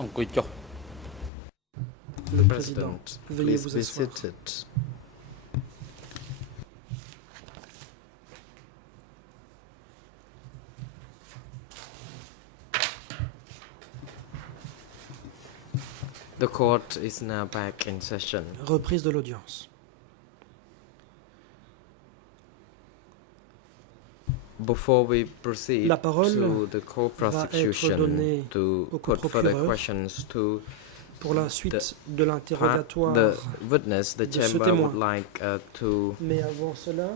អង្គុយចុះ Le président, veuillez please vous be asseoir. seated. The court is now back in session. Reprise de l'audience. Before we proceed La parole to the co-prosecution donnée to au put further procureur questions to Pour la suite de the l'interrogatoire witness, the de ce chamber témoin. would like to Mais avant cela,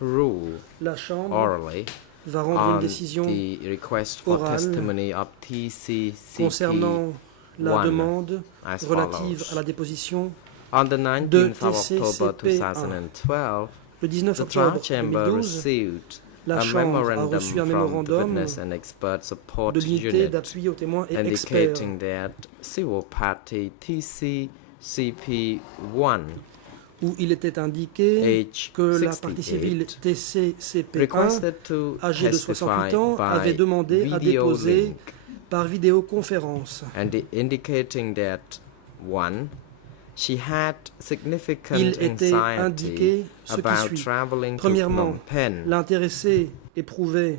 rule la Chambre orally va rendre une on décision the request for orale testimony of TCCP concernant la one demande as relative follows. à la déposition On the 19th of TCCP1. October 2012, le 19 the trial octobre chamber 2012. received La a Chambre a memorandum reçu un from the mémorandum Witness and Expert Support de l'unité Unit d'appui aux témoins et experts indicating that civil party TCCP1 où il était indiqué age que la partie civile 68 TCCP1 requested to âgée de 68 ans testify avait by demandé à video déposer link par vidéoconférence. and indicating that one, she had significant Il était anxiety indiqué ce qui about suit. traveling to Premièrement, Phnom Penh l'intéressé éprouvait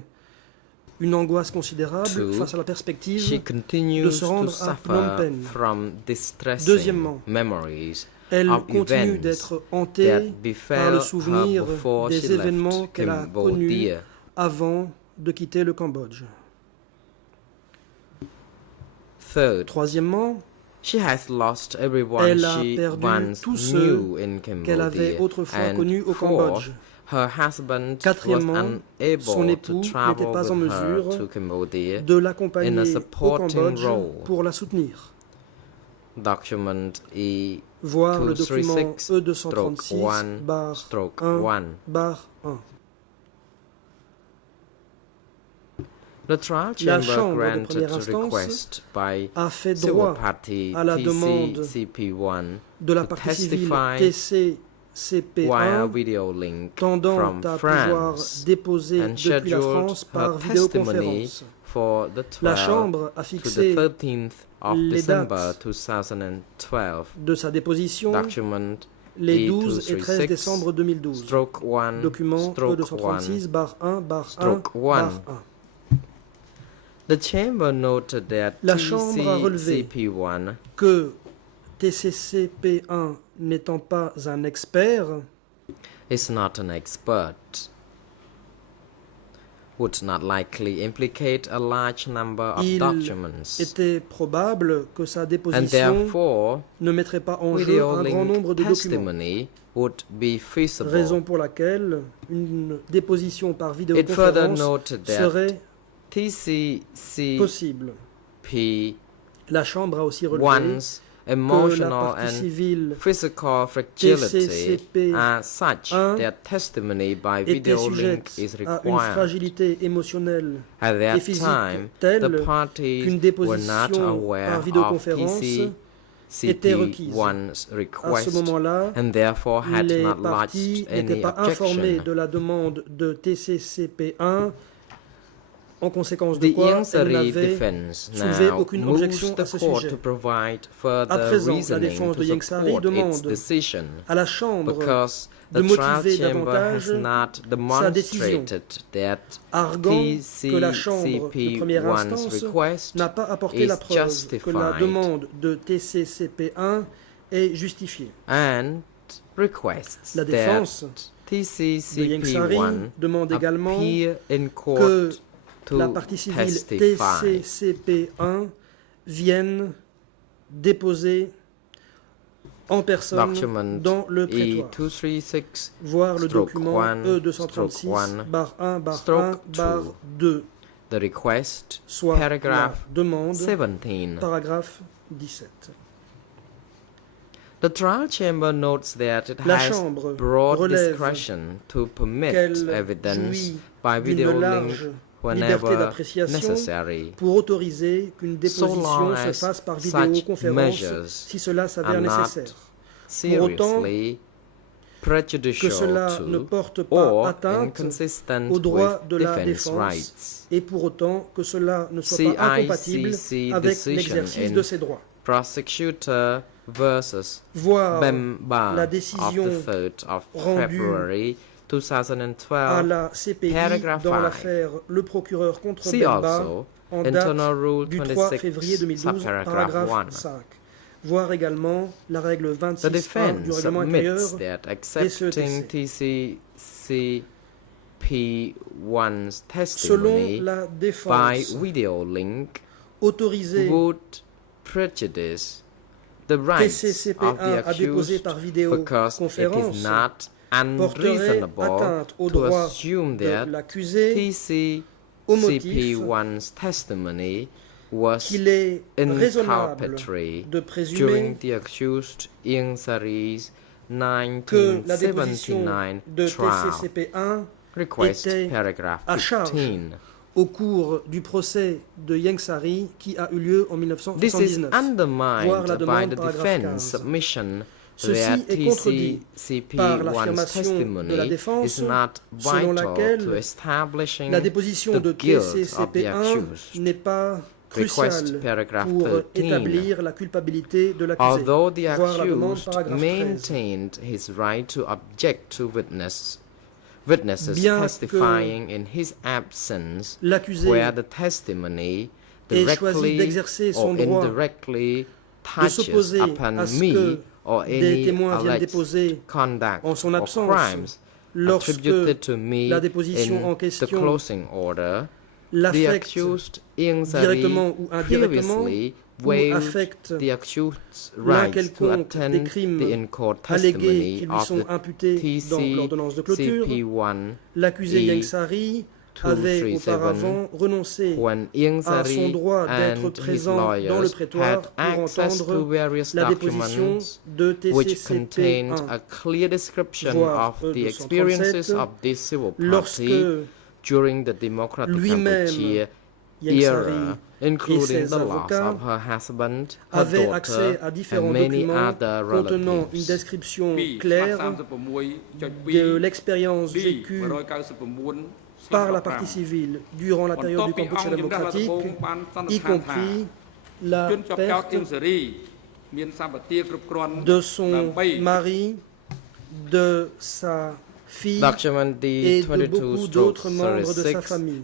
une angoisse considérable Two, face à la she perspective. continues se to rendre à Phnom suffer Penh. from distressing Deuxièmement, memories Elle of continue events d'être that hantée par befell le her souvenir before she des événements left qu'elle a connus Cambodia. avant de quitter le Cambodge. Third, Troisièmement, she has lost everyone elle a she perdu once tous ceux knew in qu'elle avait Cambodia. autrefois And connus au fourth, Cambodge. her husband was Quatrièmement, unable son to époux travel n'était pas en with her mesure to Cambodia. de l'accompagner in a au supporting Cambodge role. pour la soutenir. Document E Voir le document 236/1/1. E236-1/1. The trial La chamber Chambre de granted première a instance request by a fait civil droit party à la demande TCCP1 de la to partie civile testify via TCCP1 video link tendant from à pouvoir France déposer and depuis la scheduled France par her testimony vidéoconférence. for the La 12th Chambre a to the fixé 13th of les December dates 2012. de sa déposition Document les 12 et 13 E236 décembre 2012. stroke 1 Document stroke 1 E236-1/1/1. stroke 1. The chamber noted that La Chambre a relevé TCCP1 que TCCP1 n'étant pas un expert, is not an expert, would not likely implicate a large number of il documents, était probable que sa and déposition therefore ne mettrait pas en jeu video un grand nombre link de documents. testimony would be feasible. Raison pour laquelle une déposition par It further vidéoconférence noted that serait TCCP1's possible. La Chambre a aussi relevé que la emotional partie and civile physical fragility TCCP1 are such that testimony by était video link sujette is à une required. fragilité émotionnelle At et that physique time, telle the parties qu'une were not déposition aware par of vidéoconférence était requise. TCCP1's À ce request moment-là, and therefore had les not parties lodged n'étaient any pas informées objection. de la demande de TCCP1, en conséquence de The quoi elles Ieng n'avaient defense soulevé now aucune moves objection the à ce court sujet. to provide À further présent, la reasoning défense to de Ieng Sari support its demande decision, à la Chambre because de the trial motiver chamber has davantage not sa décision, demonstrated that arguant que la Chambre de première TCCP1's instance request n'a pas apporté la is preuve que la justified demande de TCCP1 est justifiée. and requests La that défense de Ieng Sari TCCP1 demande également appear in court que to la partie civile testify. TCCP1 vienne déposer en personne Document dans le prétoire. E236 Voir le stroke document 1 stroke E236-1/1/2, the request, soit paragraph la demande, 17. paragraphe 17. The trial chamber notes that it La has Chambre broad relève discretion to permit qu'elle evidence jouit by video d'une link large liberté whenever d'appréciation necessary, pour autoriser qu'une déposition long se as fasse par such vidéoconférence measures si cela s'avère are not nécessaire. Pour autant, seriously prejudicial cela ne to porte pas or atteinte inconsistent aux droits with de la defense défense rights. et pour autant que cela ne soit pas incompatible CICC avec decision l'exercice in de ces droits. Prosecutor versus Voir Bemba la of décision the 3rd of rendue February à 2012. la CPI Paragraph dans 5. l'affaire Le procureur contre See Bemba also en date Internal Rule du 3 26, février 2012, subparagraph 1. paragraphe 5. Voir également la règle The 26 du defense règlement submits intérieur that accepting TCCP1's selon testimony la by défense video link autorisée would prejudice the rights of the TCCP1 a déposé accused par because it vidéoconférence is not porterait unreasonable atteinte aux to droits assume de that l'accusé au motif TCCP1's testimony was qu'il est raisonnable inculpatory de during présumer the accused Ieng Sari's que la déposition 1979 de trial. TCCP1 Request était paragraph à charge 15. au cours du procès de Ieng Sary qui a eu lieu en This is 1979. undermined Voir la by demande the paragraphe defense 15. Ceci Ceci est contredit par l'affirmation de la testimony défense is not selon vital laquelle to establishing la déposition the de guilt of the TCCP1 accused. n'est pas Request cruciale paragraph pour 13. établir la culpabilité de l'accusé. Although the Voir la demande accused paragraphe 13. maintained his right to object to witnesses Bien testifying in his absence l'accusé where the testimony ait choisi directly d'exercer or son droit indirectly de touches s'opposer upon à ce me que or des any témoins viennent alleged déposer conduct en son or absence crimes lorsque attributed to me la déposition en in the question closing order. The l'affecte accused Ieng Sary directement ou indirectement previously ou waived affecte the accused's l'un right to quelconque des attend crimes the in-court allégués testimony qui lui of sont the imputés dans l'ordonnance de clôture. TCCP1 L'accusé E Ieng Sary avait 237 auparavant renoncé when Ieng à son Sary droit d'être and his présent dans le lawyers prétoire had pour access to entendre various la déposition documents de which contained TCCP1. a clear description Voir of the experiences 237, of this civil lorsque party during the Democratic lui-même, Cambodia Ieng era, Sary including ses the loss avocats of her husband, her avait accès daughter, à différents and many documents other contenant une relatives. description claire de l'expérience vécue par la partie civile durant la période du Cambodge démocratique, y compris la perte de son mari, de sa fille Document et de beaucoup d'autres membres de sa D22-36, famille.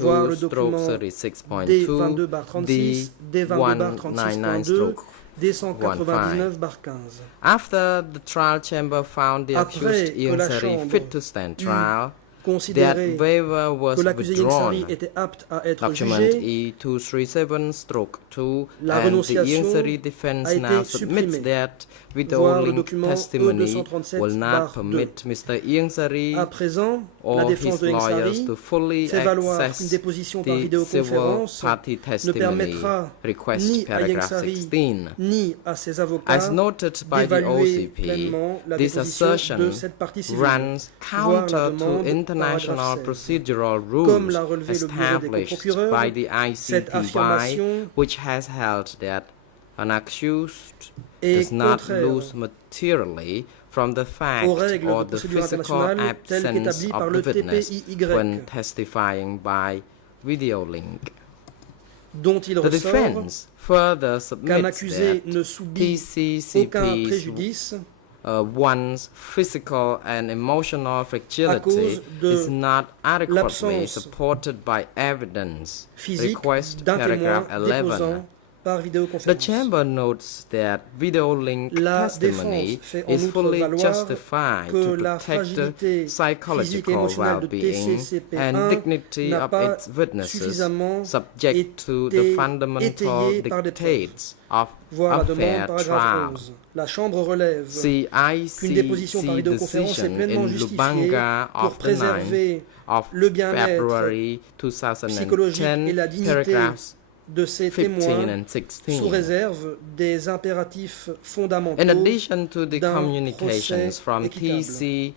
Voir le document D22-36, D22-36.2, D22-36.2, D199/15. D199-15. After the trial chamber found the Après accused que Ieng la Sary chambre fit to stand trial, that Considéré waiver was que l'accusé Ieng withdrawn. Sary était apte à être Document jugé, E237/2 la and the renonciation Ieng Sary defense a été now submits supprimée. that video Voir le link document testimony E237/2. will not permit Mr. Ieng Sary à présent, la or défense his de Ieng lawyers Sary to fully fait valoir qu'une access déposition par the civil vidéoconférence party ne testimony. permettra Request ni à Ieng paragraph Sary 16. ni à ses avocats As noted by the d'évaluer OCP, pleinement la this déposition assertion de cette partie civile. runs Voir la counter demande, to international paragraphe 16. procedural Comme rules l'a relevé le bureau des established coprocureurs, by the cette ICTY, affirmation which has held that an accused est does not contraire lose materially from the fact aux règles or de the procédure physical internationale telles absence qu'établies par of le the witness when TPIY, testifying by video link. dont il The ressort defense further qu'un submits accusé that ne subit aucun TCCP's préjudice one's physical and emotional fragility cause de is not adequately l'absence supported by evidence. physique Request d'un paragraph témoin 11. déposant par The vidéoconférence. chamber notes that video link La testimony défense fait en is outre fully valoir justified que to la protect the fragilité physique et psychological émotionnelle de well-being and TCCP1 dignity n'a of pas its witnesses, suffisamment subject to the été fundamental étayé par des dictates of Voir la a demande, fair paragraphe trial. 11. La Chambre relève qu'une déposition par CICC vidéoconférence est decision pleinement in justifiée Lubanga pour of the 9th préserver of le bien-être February psychologique et 2010, la dignité paragraphs de ces 15 témoins and 16. sous réserve des impératifs fondamentaux In addition to the d'un communications procès from équitable.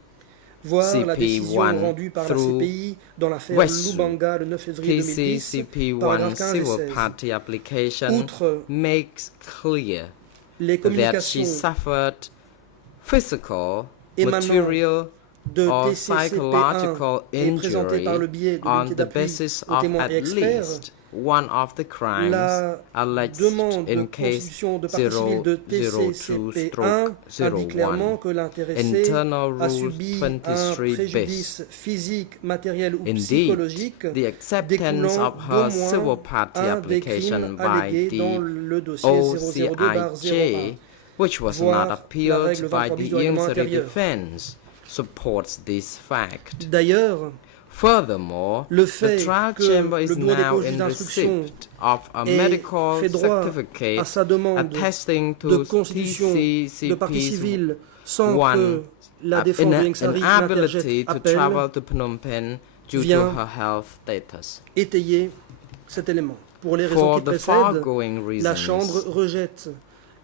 Voir la décision CP1 rendue par la through CPI dans l'affaire Western Lubanga le 9 février 2010, TCCP1 paragraphe 15 et civil 16. party application Outre makes clear les that she communications suffered physical émanant material de or TCCP1 psychological est présenté par le injury biais de on l'unité the d'appui basis aux of témoins at et experts, least one of the crimes la alleged demande de in case constitution de partie civile de TCCP1 indique clairement 002/01 que l'intéressé Internal a Rules subi un 23 préjudice bis. physique, matériel ou Indeed, psychologique the acceptance découlant of d'au her civil moins party un des application crimes by allégués dans the le dossier 002/01, OCIJ, which was not voire la appealed règle by 23 the bis du règlement injury intérieur. defense, supports this fact. D'ailleurs, Furthermore, le the fait trial que chamber is le bureau des now causes in d'instruction receipt of a ait medical fait droit à certificate sa demande attesting de to constitution de partie TCCP's civile sans que one la défense de Ieng-Sary inability n'interjette to appel, travel to Phnom Penh due to vient her health status. étayer cet élément. Pour les raisons For qui the précèdent, foregoing la Chambre reasons, rejette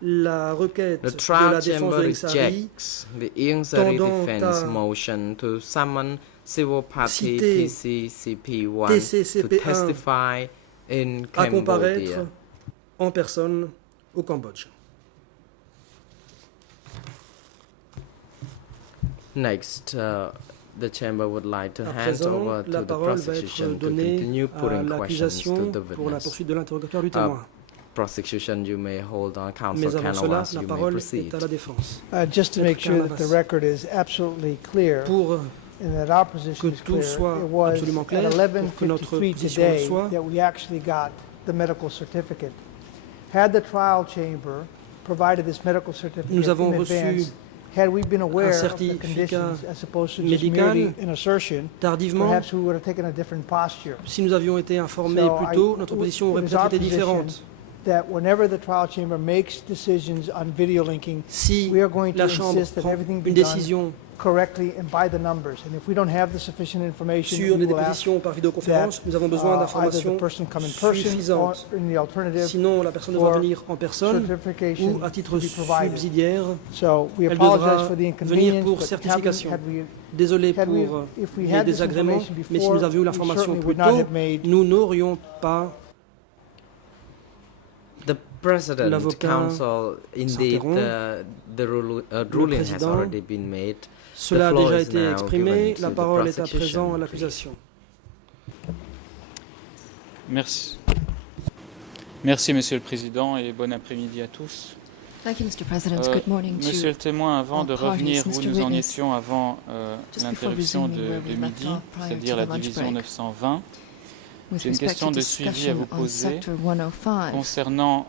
la requête the de trial la défense chamber de Ieng-Sary rejects the Ieng-Sary tendant defense à motion to summon civil party citer TCCP1 to TCCP1 testify in à comparaître Cambodia. en personne au Cambodge. Next, the chamber would like to À hand présent, over la to the parole va être prosecution to donnée continue à putting questions to l'accusation the pour la witness. poursuite de l'interrogatoire du témoin. Prosecution, you may hold on. Counsel Mais avant cela, Canavas, la you may parole proceed. est à la défense. Just to make sure that the record is absolutely clear Pour and that our position que is tout clear, soit it was absolument clair, at pour que notre 11:53 position today soit, that we actually got the medical certificate. Had the trial chamber provided this medical certificate nous avons in reçu advance, had we been aware of the certificat conditions as opposed to just médical merely an assertion, tardivement. perhaps we would have taken a different posture. Si nous avions été informés So plus tôt, notre position aurait it is peut-être our été position différente. that whenever the trial chamber makes decisions on video linking, Si we are going to la Chambre insist that prend everything be une done décision correctly and by the numbers. And if we don't have the sufficient information, sur we les will ask dépositions par vidéoconférence, nous avons besoin either the d'informations person come in person or suffisantes. in the alternative Sinon, la personne devra for venir en personne certification ou à titre to be provided. subsidiaire. So we Elle apologize devra for the venir inconvenience, pour but certification. had we Désolé had we- pour if we les had this désagréments, information mais si before, nous avions eu we l'information certainly plus would not tôt, have made nous n'aurions pas. The President, L'avocat Counsel, indeed, s'interrompt. the ruling has président, already been made. Cela a The floor déjà is été now exprimé. given La to the parole est à prosecution, présent à please. l'accusation. Merci. Merci, Monsieur le Président, et bon après-midi à tous. Thank you, Mr. President. Good morning to Monsieur le témoin, avant all de parties. revenir où Mr. nous en Witness, étions avant just l'interruption before resuming where we de left midi, off prior c'est-à-dire to la the lunch division break, 920, with j'ai une respect question to de suivi à discussion vous on poser Sector 105, concernant,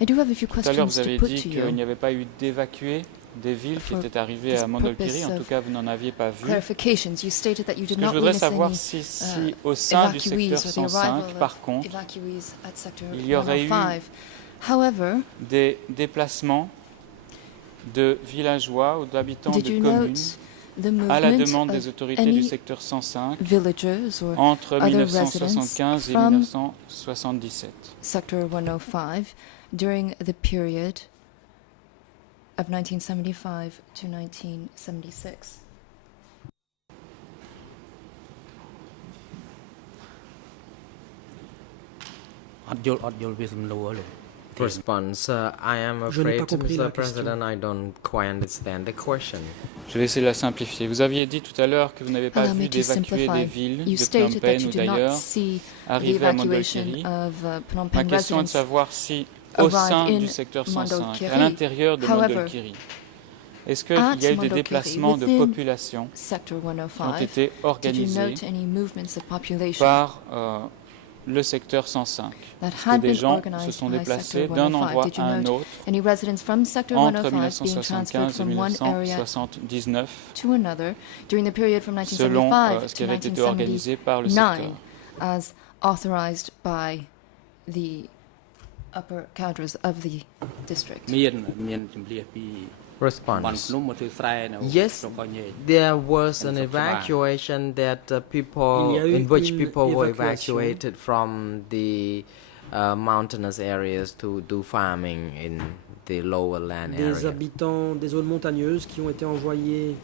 I do have a few tout à l'heure vous questions avez to put dit to qu'il you. n'y avait pas eu d'évacuer des villes qui For étaient arrivées this à Mondolkiri, purpose en tout of cas vous n'en aviez pas vu. Clarifications. You stated that you Ce did que je not voudrais witness savoir, any si au sein du evacuees secteur or the arrival 105, par of contre, evacuees at Sector il y aurait eu 105. However, des déplacements de villageois ou d'habitants did de you communes note the à la movement demande des of autorités du any secteur 105 villagers or entre other 1975 et from 1977. Sector 105 during the period of 1975 to 1976? Response. I am Je n'ai pas afraid, compris la Mr. President, I don't quite understand the question. Je vais essayer de la simplifier. Vous aviez dit tout à l'heure que vous n'avez pas Allow me vu to d'évacuer simplify. des villes You de Phnom stated that Penh you ou did not d'ailleurs see the arriver à evacuation Mondolkiri. of Phnom Ma Penh question est de residents. savoir si au sein arrive du in secteur 105, Mondolkiri. à l'intérieur de However, Mondolkiri, est-ce qu'il at y a eu des Mondolkiri, déplacements de within population Sector qui ont 105, été did you organisés note any movements of population par le secteur 105? that Est-ce que had des been gens se organized sont by déplacés Sector d'un 105? endroit Did you à un note autre any residents from Sector entre 105 being transferred 1975 et from one area 1979 to another during the period from selon 1975 ce qui to avait été organisé par le secteur? 1979 as authorized by the upper cadres of the district? Response. Yes, there was an evacuation that people, Il y a eu in which une people were évacuation. evacuated from the mountainous areas to do farming in the lower land Des area. habitants des zones montagneuses qui ont été envoyés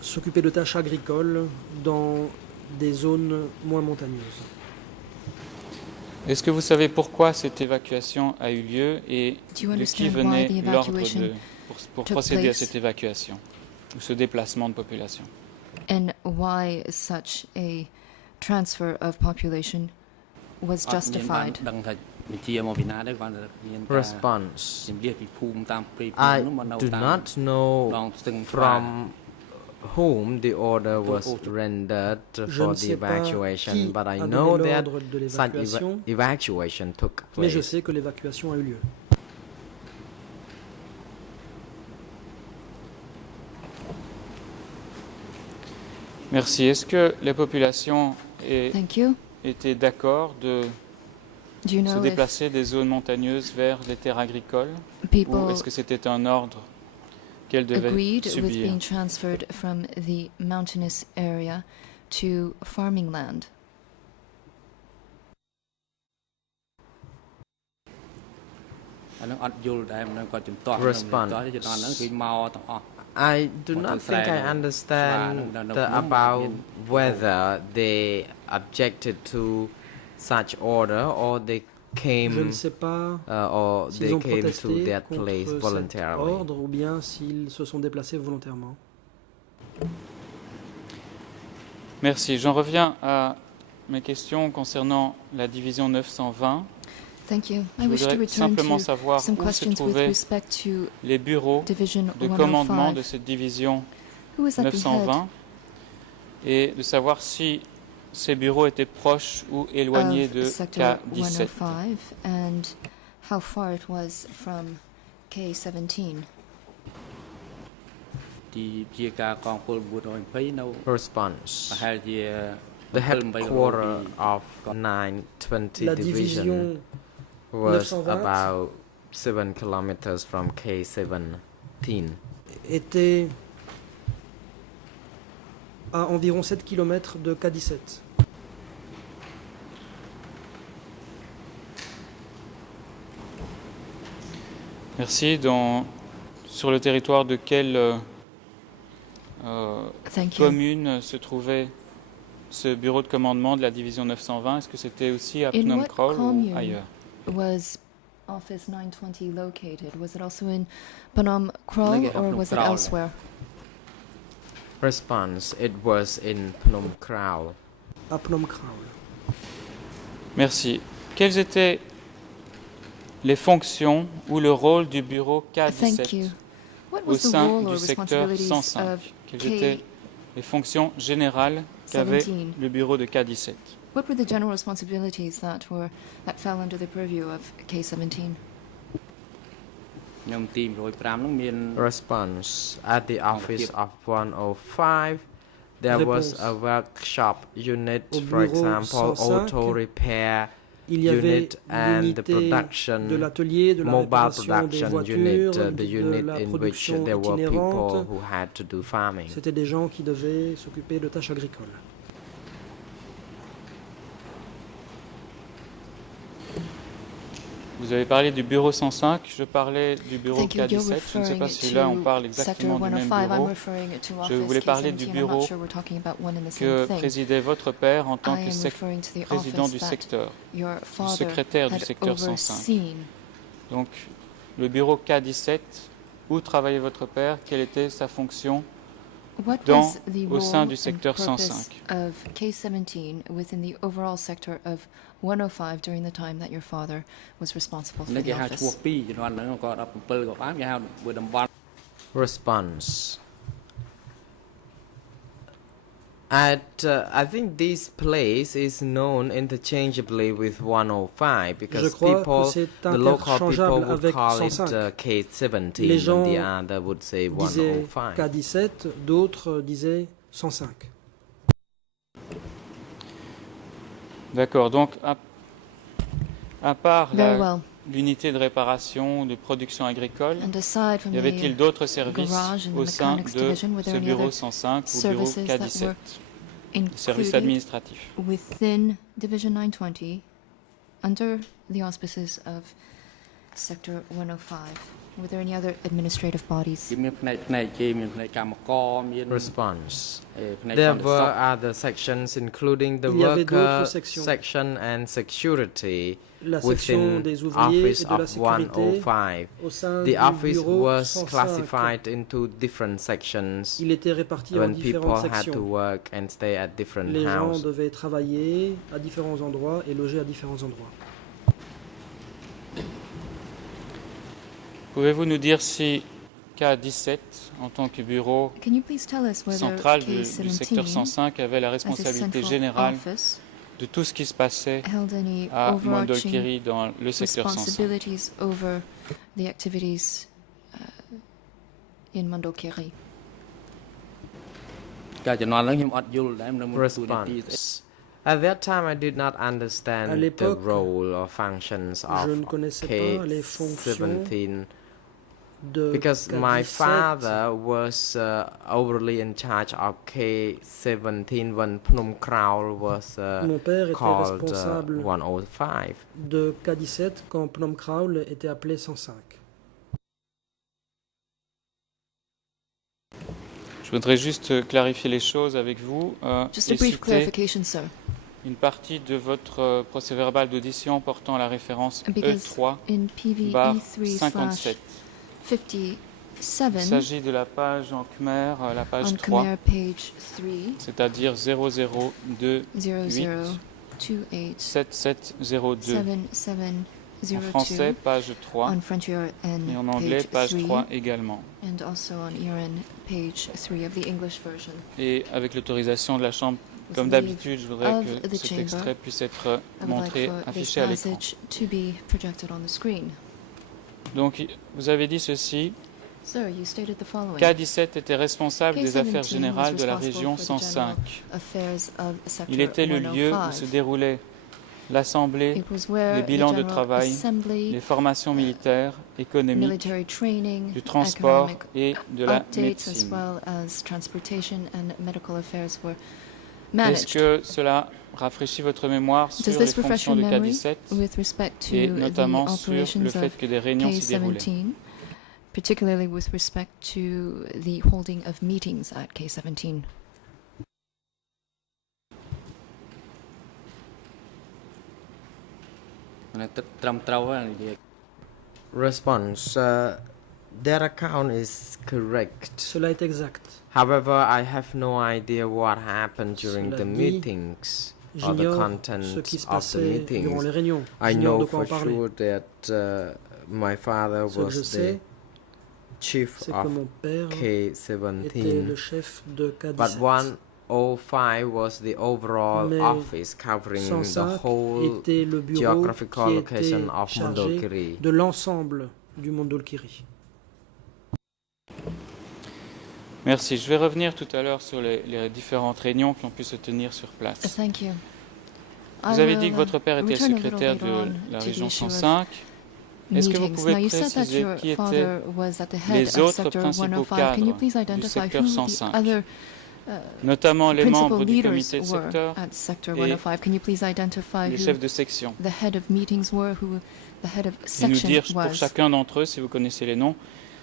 s'occuper de tâches agricoles dans des zones moins montagneuses. Est-ce que vous savez pourquoi cette évacuation a eu lieu et Do you de qui understand why venait the l'ordre evacuation pour took procéder à place? cette évacuation? ou ce déplacement de population. and why such a transfer of population was justified. Response. I do not know from whom the order was rendered for the evacuation, but I know that such evacuation took Mais je place. sais que l'évacuation a eu lieu. Merci. Est-ce que les populations Thank you. étaient d'accord de Do you se know if déplacer des zones montagneuses vers les terres agricoles, ou people est-ce que c'était un ordre qu'elles devaient agreed with subir? being transferred from the mountainous area to farming land? Response. I do not think I understand about whether they objected to such order or they Je came ne sais pas or s'ils they ont came to protesté that contre place cet voluntarily. ordre ou bien s'ils se sont déplacés volontairement. Merci. J'en reviens à mes questions concernant la division 920. Thank you. I Je wish to voudrais return simplement to savoir some où se questions with trouvaient respect to les bureaux Division de commandement de 105. cette division Who was at the head 920 et de savoir si ces bureaux étaient proches ou éloignés de of Sector K17. 105 and how far it was from K17? Response. The headquarter of 920 La Division division was 920 about 7 kilometers from K17. était à environ 7 km de K17. Merci. Sur le territoire de quelle Thank you. commune se trouvait ce bureau de commandement de la division 920? Est-ce que c'était aussi à In Phnom what Krol ou commune ailleurs? was Office 920 located? Was it also in Phnom Krol Phnom or was it Krol. elsewhere? Response. It was in Phnom Kraul. À Phnom Kraul. Merci. Quelles étaient les fonctions ou le rôle du bureau Thank K17 you. What au was the sein role or du secteur responsibilities 105? of Quelles étaient les fonctions générales qu'avait 17? le bureau de K17? What were the general responsibilities that fell under the purview of K17? Response. At the office of 105, there was Réponse. a workshop unit, Au for bureau example, 105, auto repair Il y avait unit and the l'unité production de l'atelier, de la mobile réparation des production voitures, unit, the de unit la in which production there were people itinérante. who had to do farming. C'était des gens qui devaient s'occuper de tâches agricoles. Vous avez parlé du bureau 105, je parlais du bureau Thank you. You're K17. Je ne sais pas referring si là on parle to Sector exactement du même 105. I'm bureau referring to Je Office voulais parler du K17. I'm bureau not sure we're talking about one and the que same thing. présidait votre père en tant I que am referring to the président office du that secteur, your father secrétaire du had secteur 105. overseen. Donc, le bureau K17, où travaillait votre père? Quelle était sa fonction What dans- was the au sein role du and secteur purpose 105? of K17 within the overall sector of 105 during the time that your father was responsible for the office? Response. I think this place is known interchangeably with 105 Je because crois que people, c'est the local people interchangeable would avec call it 105. K17 Les gens and the other would say Disaient 105. K17, d'autres disaient 105. D'accord, donc à part Very well. l'unité de réparation, de production agricole, And aside from y avait-il the d'autres services garage and the au sein mechanics de division, were ce there any bureau other 105 ou bureau services that K17? were Service included administratif. within Division 920 under the auspices of Sector 105? Were there any other administrative bodies? មានផ្នែកមានកម្មករមាន Response ផ្នែក There សន្តិសុខ were other sections including the Il y avait worker d'autres sections. section and security La section within des ouvriers office et de la of sécurité 105. au sein The du office bureau was 105. classified into different sections Il était réparti en when people différentes had to sections. work and stay at different Les gens houses. devaient travailler à différents endroits et loger à différents endroits. Pouvez-vous nous dire si K17, en tant que bureau Can you please tell us whether central du secteur K17, 105, avait la as a responsabilité central générale office, de tout ce qui se passait held any à overarching Mondolkiri dans le secteur 105? responsibilities over the activities in Mondolkiri? ការជំនាន់ហ្នឹងខ្ញុំអត់យល់ដែរនៅមួយទូនាទី At that time, I did not understand À the l'époque, role or functions of je ne connaissais pas les fonctions K17 de because my K17. father was overly in charge of K17 when Phnom Kraul was Mon père était called responsable 105. de K17 quand Phnom Kraul était appelé 105. Je voudrais juste clarifier les choses avec vous Just a et brief citer clarification, sir. une partie de votre procès-verbal d'audition portant la référence Because E3 in bar PVE 57. 3/57, Il s'agit de la page en Khmer, la page on 3, Khmer page 3, c'est-à-dire 0028 0028 7702. 7702. En français, page 3, On French ERN et en anglais, page 3, 3 également. and also on ERN page 3 of the English version. Et avec l'autorisation de la Chambre, With comme leave d'habitude, je voudrais of que the cet chamber, extrait puisse être I would like montré, for this affiché à l'écran. passage to be projected on the screen. Donc, vous avez dit ceci. Sir, you stated the following. K17 était responsable des affaires K17 générales was de la responsible région for the general 105. affairs of sector Il était le lieu où 105. se déroulait l'Assemblée, It was where les the bilans de General travail, Assembly, les formations militaires, économiques, military training, du transport economic et de la updates, as médecine. well as transportation and medical affairs were Est-ce managed. que cela rafraîchit votre mémoire sur Does les this refresh fonctions your de memory K17 with respect to et the notamment sur le operations fait of que des réunions s'y déroulaient? K17, particularly with respect to the holding of meetings at K17? Response. Their account is correct. Cela est exact. However, I have no idea what happened during Cela the dit, meetings or the J'ignore content ce qui se of the passait durant meetings. les réunions. I J'ignore know de quoi for on parlait. sure that my father Ce que je was the sais, chief c'est que of mon père était le K17, chef de but K17. 105 was the overall Mais office covering the 105 whole était le bureau geographical qui était location of chargé Mondolkiri. de l'ensemble du Mondolkiri. Merci. Je vais revenir tout à l'heure sur les différentes réunions qui ont pu se tenir sur place. Thank you. Vous avez dit que votre père était le secrétaire de la région 105. Est-ce que vous pouvez Now, you said that préciser your qui étaient father was at the head les of autres sector principaux 105. Can you cadres please du identify secteur who 105, the other notamment les principal membres du leaders comité de were secteur at sector et 105? Can you please identify les who chefs de section? the head of meetings were, who the head of Et nous section dire pour was, chacun d'entre eux, si vous connaissez les noms,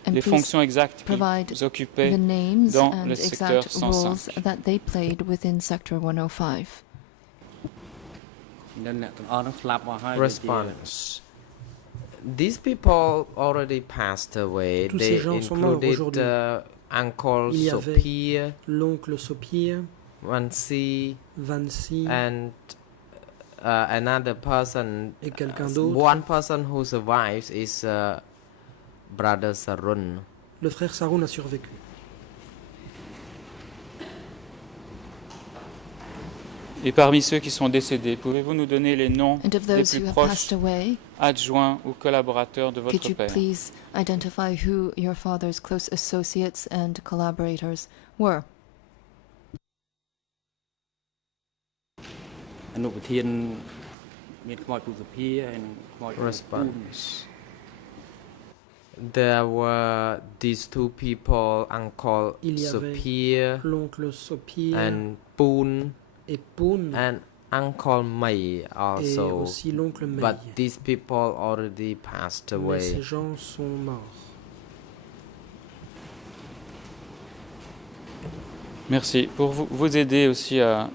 and les please fonctions exactes provide qu'ils occupaient the names dans and le secteur exact roles 105. that they played within sector 105. Response. These people already passed away. Tous They ces gens sont morts included aujourd'hui. Uncle Il y avait Sopir, l'oncle Sopir, Vansi, Vansi and another person. et quelqu'un d'autre. One person who survives is Brother Sarun. Le frère Saroun a survécu. Et parmi ceux qui sont décédés, pouvez-vous nous donner les noms And of les those plus who have proches, passed away, adjoints ou collaborateurs de could votre you père? please identify who your father's close associates and collaborators were? Response. There were these two people, Uncle Il y avait Sopir l'oncle Sopir and Poon, et Poon and Uncle May et also. aussi l'oncle Mei. But these people already passed Mais away. ces gens sont morts. Merci. Pour vous aider aussi à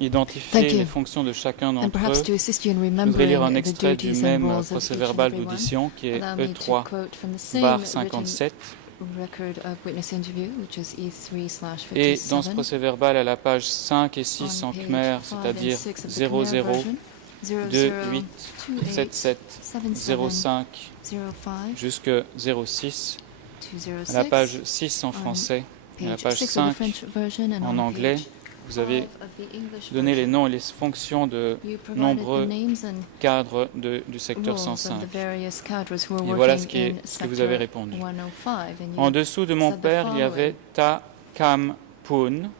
identifier Thank you. les fonctions de chacun And d'entre perhaps eux, to assist you in je voudrais lire un remembering the extrait du duties and même roles of each procès and verbal every one, d'audition qui est allow me to E3 quote from the same barre written 57. record of witness interview, which is E3/57. Et dans ce procès verbal, à la page 5 et 6 On en page Khmer, 5 and c'est-à-dire 6 of the 00 Khmer version, 28 77 77 05 05 jusqu'à 06. to À la 06, page 6 en français, à la page 6 of the 5 French version, and en on anglais, page vous avez 5 of the English donné les version, noms et les fonctions de you provided nombreux the names and cadres du secteur roles of 105. the various cadres who were Et voilà working ce in que vous avez sector répondu. 105, and En you dessous de mon said the père, il y avait Ta Kam Poon,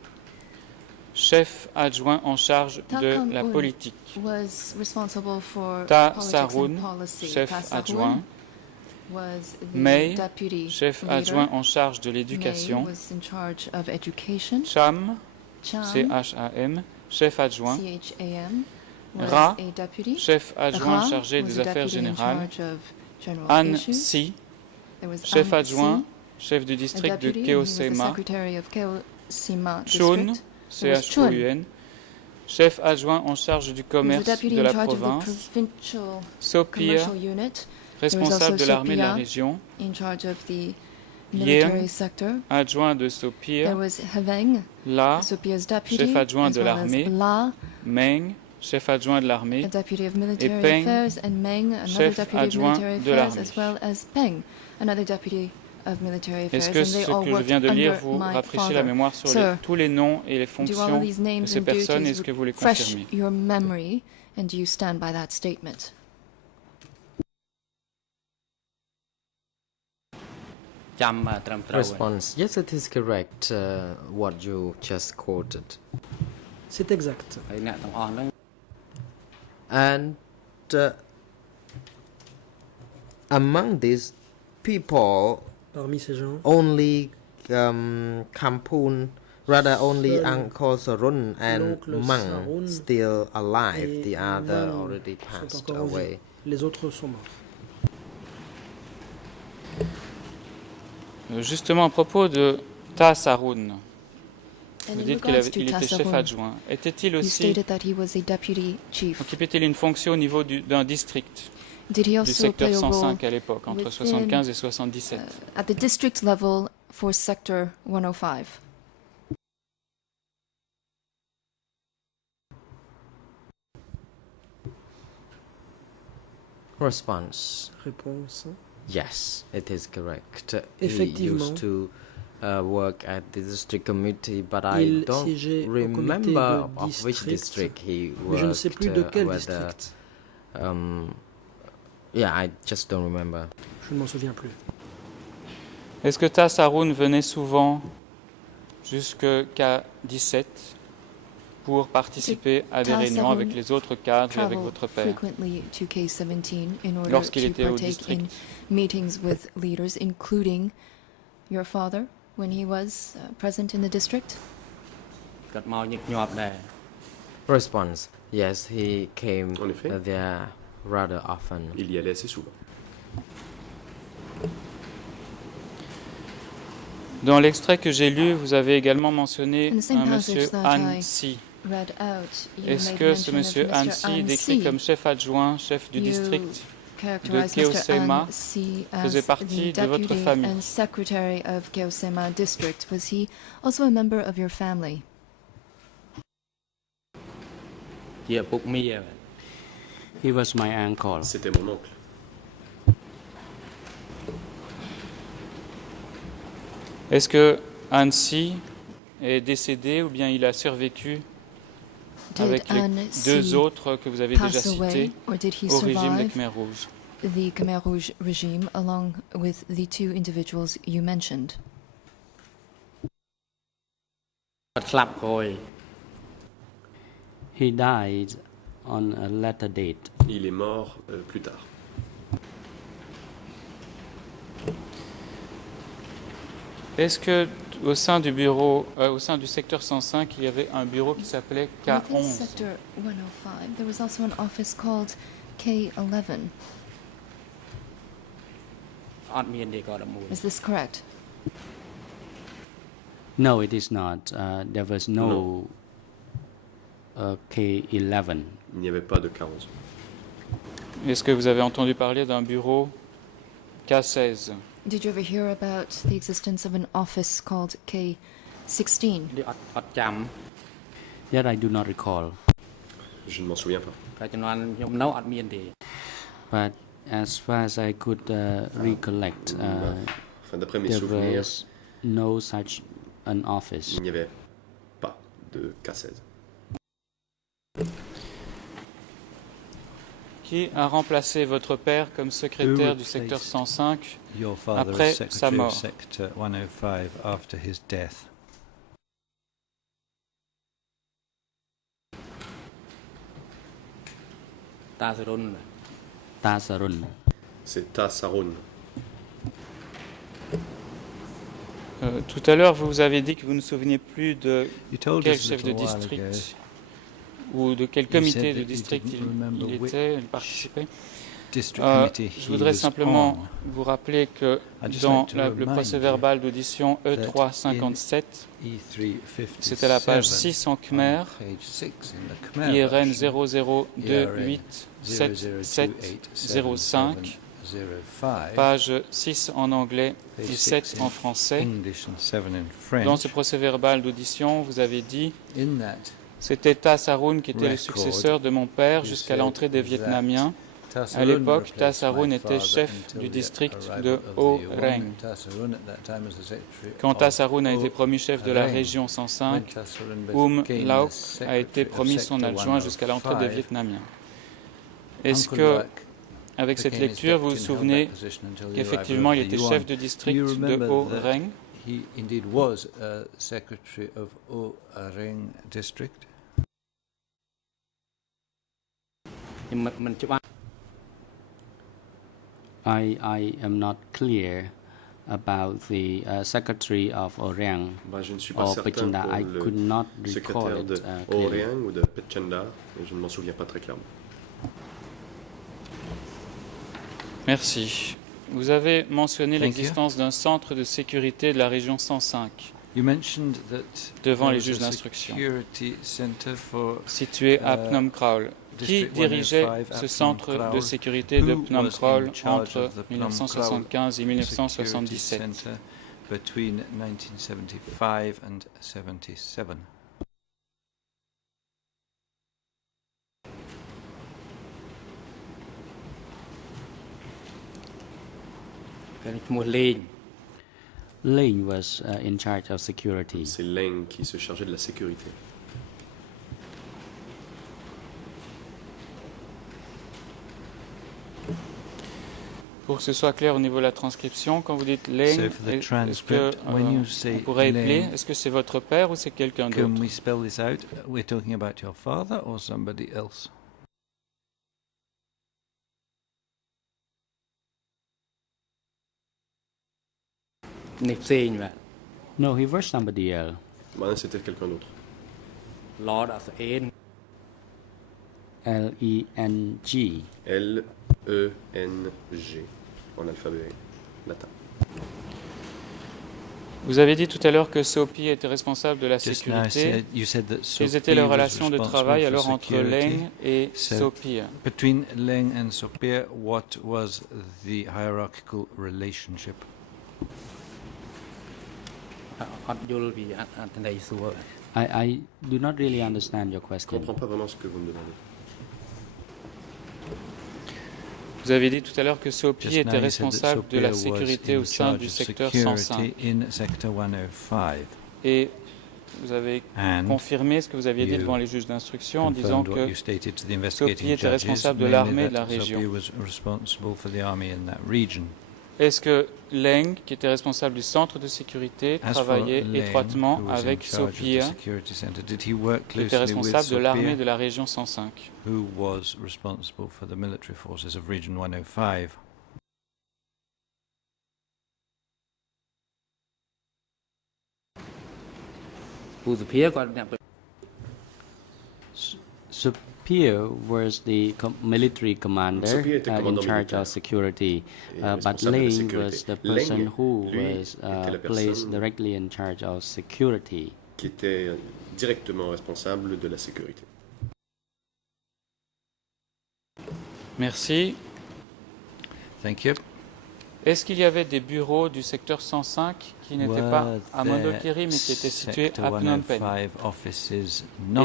chef adjoint en charge Ta de Kam la Poon politique. was responsible for Ta politics Saroun, and policy. chef Ta Saroun adjoint. was the May, deputy chef leader. adjoint en charge de May l'éducation. was in charge of education. Cham, Cham, C-H-A-M, chef adjoint. C-H-A-M, was Ra, a deputy. chef adjoint Ra chargé was des a affaires deputy in générales. charge of general Anne issues. Si, There was chef Anne adjoint, Si, chef du a district de deputy, and he was the Keosema. secretary of Keosema Chun, district. C-H-O-U-N, chef adjoint en charge du He was commerce a deputy de in la charge of the province. provincial Sopir, commercial unit, responsable de l'armée de la Sophia. région. in charge of the military Yen, sector. adjoint de There Sopir. was Haveng, La, Sopia's deputy, chef adjoint as de well as l'armée. La, Meng, chef adjoint de l'armée. a deputy of military Peng, affairs, and Meng, another chef deputy of adjoint military de affairs, l'armée. as well as Peng, another deputy of military affairs, Est-ce que and ce they all que je worked viens de lire under vous my rafraîchit la father. mémoire sur Sir, tous les noms et les Do all fonctions of these de names ces and personnes? duties Est-ce que vous les refresh confirmez? your memory, and do you stand by that statement? Response: Yes, it is correct. What you just quoted, C'est exact. and among these people, Parmi ces gens, only Kampoon, rather only Seul Uncle Sarun and l'oncle Mang Sarun still alive. et The other Mang already sont passed encore en vie. away. Les autres sont morts. Justement, à propos de Ta Saroun, And vous in dites regards qu'il to était chef Tassaroun, adjoint. Était-il you aussi, stated that he was a deputy chief. occupait-il une fonction au niveau d'un district Did he du also secteur play a role 105 à l'époque, entre within, 75 et 77? at the district level for sector 105? Response: Réponse. Yes, it is correct. He Effectivement. used to work at the district committee, but I Il don't siégeait au comité remember de of which district he Mais je ne worked. sais plus de quel whether, district. yeah, I just don't remember. Je ne m'en souviens plus. Est-ce que Ta Saroun venait souvent jusqu'à 17 pour participer à des Ta réunions Saroun avec les autres cadres et avec Traveled votre père? frequently to K17 in order Lorsqu'il to était au partake in district. meetings with leaders, including your father when he was present in the district? Response: Yes, he came En effet. there rather often. Il y allait assez souvent. Dans l'extrait que j'ai lu, vous avez également mentionné In the same un passage monsieur that Han I Si. Read out, you Est-ce made que ce mention of monsieur Mr. Han Si, décrit Si. comme chef adjoint, chef du You district, characterized de Mr. Keosema An Si faisait as partie the de votre deputy famille? and secretary of Keosema district. Was he also a member of your family? He was my uncle. C'était mon oncle. Est-ce que Han Si est décédé ou bien il a survécu Did avec les An deux Si autres que vous avez déjà pass away, cités or did he au régime des survive Khmers rouges? the Khmer Rouge regime along with the two individuals you mentioned? He died on a later date. Il est mort plus tard. Est-ce que au sein du bureau, au sein du secteur 105, il y avait un bureau qui s'appelait Within K11? Sector 105, there was also an office called K11. Is this correct? No, it is not. There was no K11. Il n'y avait pas de K11. Est-ce que vous avez entendu parler d'un bureau K16? Did you ever hear about the existence of an office called K16? អត់ចាំ That I do not recall. Je ne m'en souviens pas. តែជំនាន់ខ្ញុំនៅអត់មានទេ But as far as I could recollect, Enfin, d'après mes there souvenirs, was no such an office. il n'y avait pas de K16. Qui a remplacé votre père comme secrétaire du secteur 105 après sa mort? Sector 105 after his death. Ta Sarun. C'est Ta Saroun. Tout à l'heure, vous avez dit que vous ne souveniez plus de You told quel us a chef de little while district ago ou de quel You comité said de that you district didn't remember il which était, il participait. district committee Je he voudrais was simplement on. vous rappeler que I'd just dans like to le remind procès-verbal d'audition E357, E357, c'est à la page 6 en Khmer, on page 6 in the Khmer IRN version, 00287705, 002705, page 6 en anglais et page 7 6 en in français. English and 7 in French. Dans ce procès-verbal d'audition, vous avez dit In that, c'était Ta Saroun qui était le record, successeur de mon père you jusqu'à said l'entrée des that Vietnamiens. Ta À Sarun l'époque, Ta replaced Saroun my était father chef until du the district arrival de of the Ho Yuan. Reng. Ta Sarun at that time was the secretary Quand Ta of Saroun a été Ho promu chef de la Reng. région When 105, Ta Sarun Oum became Laok the a été secretary of promis son Sector adjoint jusqu'à l'entrée des 105, Vietnamiens. Est-ce Uncle que, Laok avec cette became his lecture, vous vous deputy and held souvenez that position until the qu'effectivement il arrival of était the chef Yuan? de district You de remember Ho that Reng? he indeed was a secretary of Ho Reng district. មិនច្បាស់ I am not clear about the secretary of Orang Bah, je ne suis pas or certain Pechanda. pour I could le not recall secrétaire it de clearly. Oriang ou de Petchanda, et je ne m'en souviens pas très clairement. Merci. Vous avez mentionné Thank you. l'existence d'un centre de sécurité de la région 105, You mentioned that devant there les was juges a d'instruction, security center for situé à Phnom Kraul. Qui District dirigeait 105 à ce Phnom centre de Kraul? sécurité de Who Phnom was in Kraul charge entre of the Phnom 1975 et Security 1977? Center between 1975 and 77? Lane was in charge of security. C'est Leng qui se chargeait de la sécurité. Pour que ce soit clair au niveau de la transcription, quand vous dites Leng, So for the est-ce que transcript, when you say on pourrait épeler, Leng, est-ce que c'est votre père ou c'est quelqu'un Can d'autre? we spell this out? We're talking about your father or somebody else? No, he was somebody else. Bah, c'était quelqu'un d'autre. Lord of N Leng. L-E-N-G, en alphabet latin. Vous avez dit tout à l'heure que Sopi était responsable de la Just now, sécurité. you said that Quelles étaient Sophie les was relations de travail responsible alors for entre security. Leng et So- Sopi? Between Leng and Sophia, what was the hierarchical relationship? អត់យល់ពីអត្ថន័យសួរ I do not really understand your Je ne question. comprends pas vraiment ce que vous me demandez. Vous avez dit tout à l'heure que Sopi Just now, était you said that responsable de la Sophia was sécurité in au sein charge du of secteur security 105. in Sector 105. Et vous avez And confirmé ce que vous aviez dit you devant les juges d'instruction en disant confirmed what que you stated to the Sophie investigating était judges, responsable de mainly l'armée de la that région. Sophia was responsible for the army in that region. est-ce que Leng, qui était responsable du centre de sécurité, As for travaillait Leng, étroitement who was in avec charge of the Sophia, security center, did he work qui était closely with responsable de l'armée Sophia, de la région 105? who was responsible for the military forces of Region 105? Sophia គាត់អ្នក Sophia Sapir was the military commander Sapir était in commandant charge militaire of security, et but responsable de la Leng sécurité. was the person Leng, who lui, was était la placed personne directly in charge of security. qui était directement responsable de la sécurité. Merci. Thank you. Est-ce qu'il y avait des bureaux du secteur 105 qui n'étaient pas à Mondulkiri mais qui étaient situés à Phnom Penh?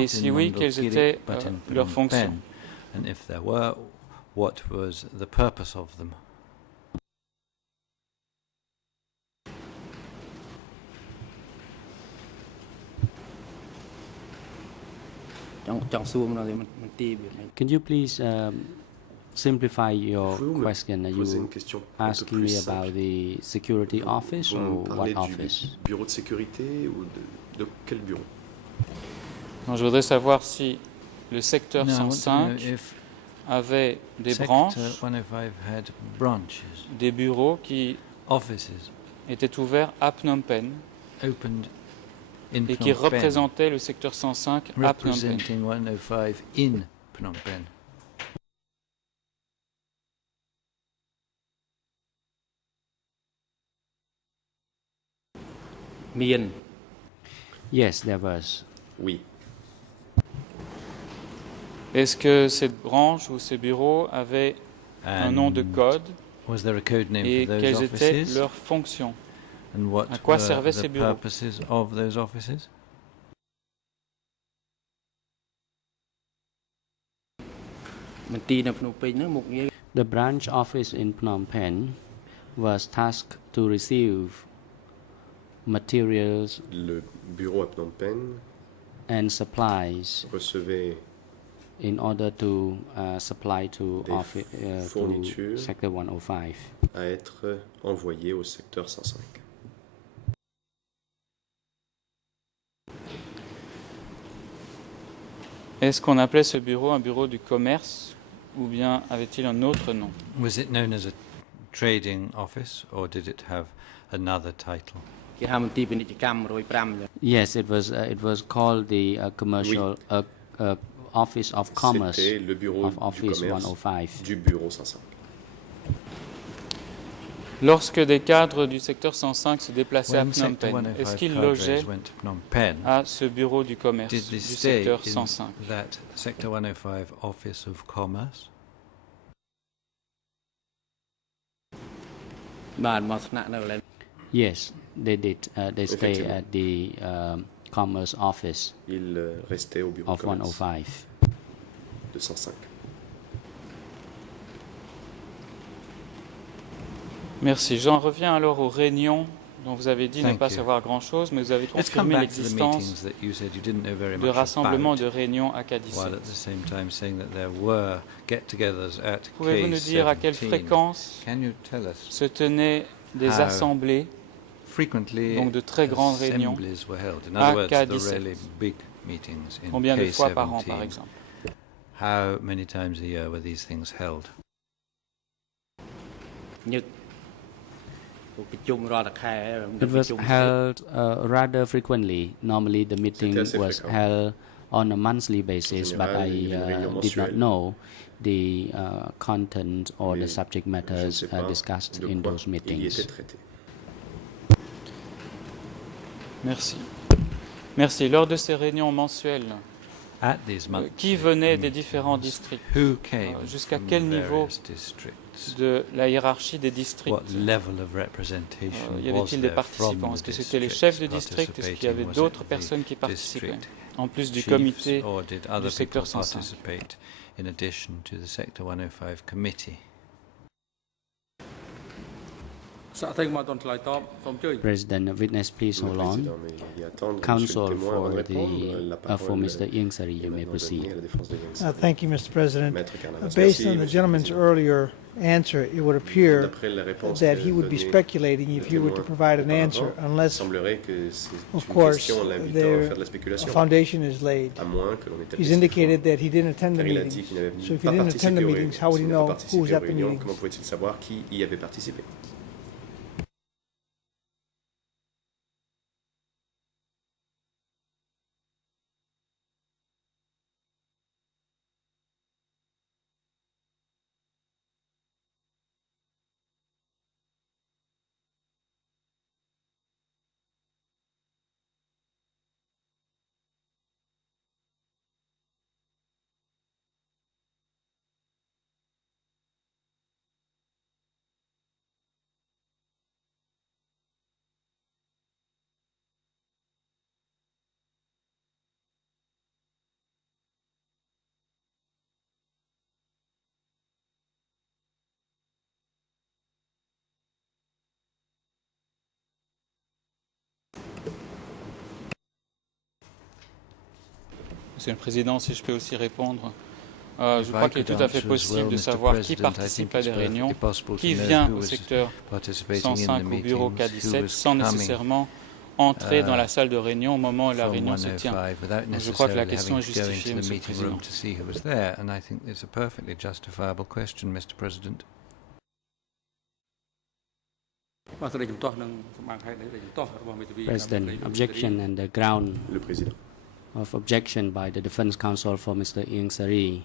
Et si oui, quelles étaient leurs fonctions? And if there were, what was the purpose of them? Can you please simplify your Pouvez-vous me question? Are poser you une question un peu asking plus me simple? about the security office Vous me or parlez what du office? bureau de sécurité ou de quel bureau? Non, je voudrais savoir si le secteur No, I want to know 105 if avait des Sector branches, 105 had branches, des bureaux qui offices étaient ouverts à Phnom Penh opened in et qui Phnom Penh, représentaient le secteur 105 à Phnom Penh. representing 105 in Phnom Penh. Mien. Yes, there was. Oui. Est-ce que cette branche ou ces bureaux avaient un nom de And code was there a code name et for those quelles étaient offices? leurs fonctions? And what À quoi were servaient the ces bureaux? purposes of those offices? The branch office in Phnom Penh was tasked to receive materials Le bureau à Phnom Penh and supplies recevait in order to supply to, Des to fournitures. Sector 105. à être envoyé au secteur 105. Est-ce qu'on appelait ce bureau un bureau du commerce ou bien avait-il un autre nom? Was it known as a trading office or did it have another title? Yes, it was called the commercial office of commerce C'était le bureau of du office commerce 105. du bureau 105. Lorsque des cadres du secteur 105 se déplaçaient à When Phnom Sector Penh, 105 est-ce qu'ils cadres logeaient went to Phnom Penh, à ce bureau du commerce did du they stay secteur in 105? that Sector 105 office of commerce? Yes, they did. They stay Effectivement. at the commerce office Il restait au bureau of de commerce 105. de 105. Merci. J'en reviens alors aux réunions dont vous avez dit ne Thank pas you. savoir grand-chose, mais vous avez Let's come confirmé back to the l'existence meetings that you said you didn't know very de much rassemblements about, de réunions à Cadiz. while at the same time saying that there were get-togethers at Pouvez-vous nous dire à quelle K17. fréquence Can you tell us se tenaient des How assemblées, frequently donc de très grandes réunions, assemblies were held? In à other words, the K17? really big meetings in combien de fois par an K17. par exemple? How many times a year were these things held? It was held rather frequently. Normally, the meeting assez was fréquent. held on a monthly basis, but général, il y avait une I réunion did not mensuelle. know the content or the Mais subject Je ne matters sais pas discussed de in quoi those il y meetings. était traité. Merci. Merci. Lors de ces réunions mensuelles, At these months, qui venait des différents districts? Who came Jusqu'à from quel niveau various districts? de la hiérarchie des districts? What level of representation Y was avait-il des there from participants? the Est-ce que c'était les districts chefs de district? Est-ce qu'il y participating? avait Was it d'autres the personnes qui participaient, district en plus du chiefs, comité or did other du secteur people 105? participate in addition to the Sector 105 committee? President, witness, please Le hold on. président, mais il y a attendre, Counsel monsieur le témoin, avant de for répondre. La for parole Mr. Ingsari, est you may maintenant proceed. donnée à la défense de Yang Sari. Thank you, Mr. President. Maître Carnavas. Based Merci, on the monsieur le gentleman's président. earlier answer, it would appear D'après la réponse that que he would be donnait speculating le if he were to témoin provide an auparavant, answer, il unless semblerait que c'est of une course, question l'invitant à there, faire de la a spéculation, foundation is laid. à moins que l'on He's établisse indicated that he didn't attend the car il a meetings. dit qu'il n'avait So if he pas didn't attend participé the aux meetings, how would he réunions. S'il n'a know pas who participé was aux at the réunions, meetings? comment pouvait-il savoir qui y avait participé? Monsieur le Président, si je peux aussi répondre. Je crois qu'il est tout à fait possible de savoir qui participe à des réunions, qui vient au secteur 105 au bureau K17 sans nécessairement entrer dans la salle de réunion au moment où la réunion se tient. Donc, je crois que la question est justifiée, Monsieur le Président. President, objection and the ground Le Président. of objection by the Defense Counsel for Mr. Ieng Sary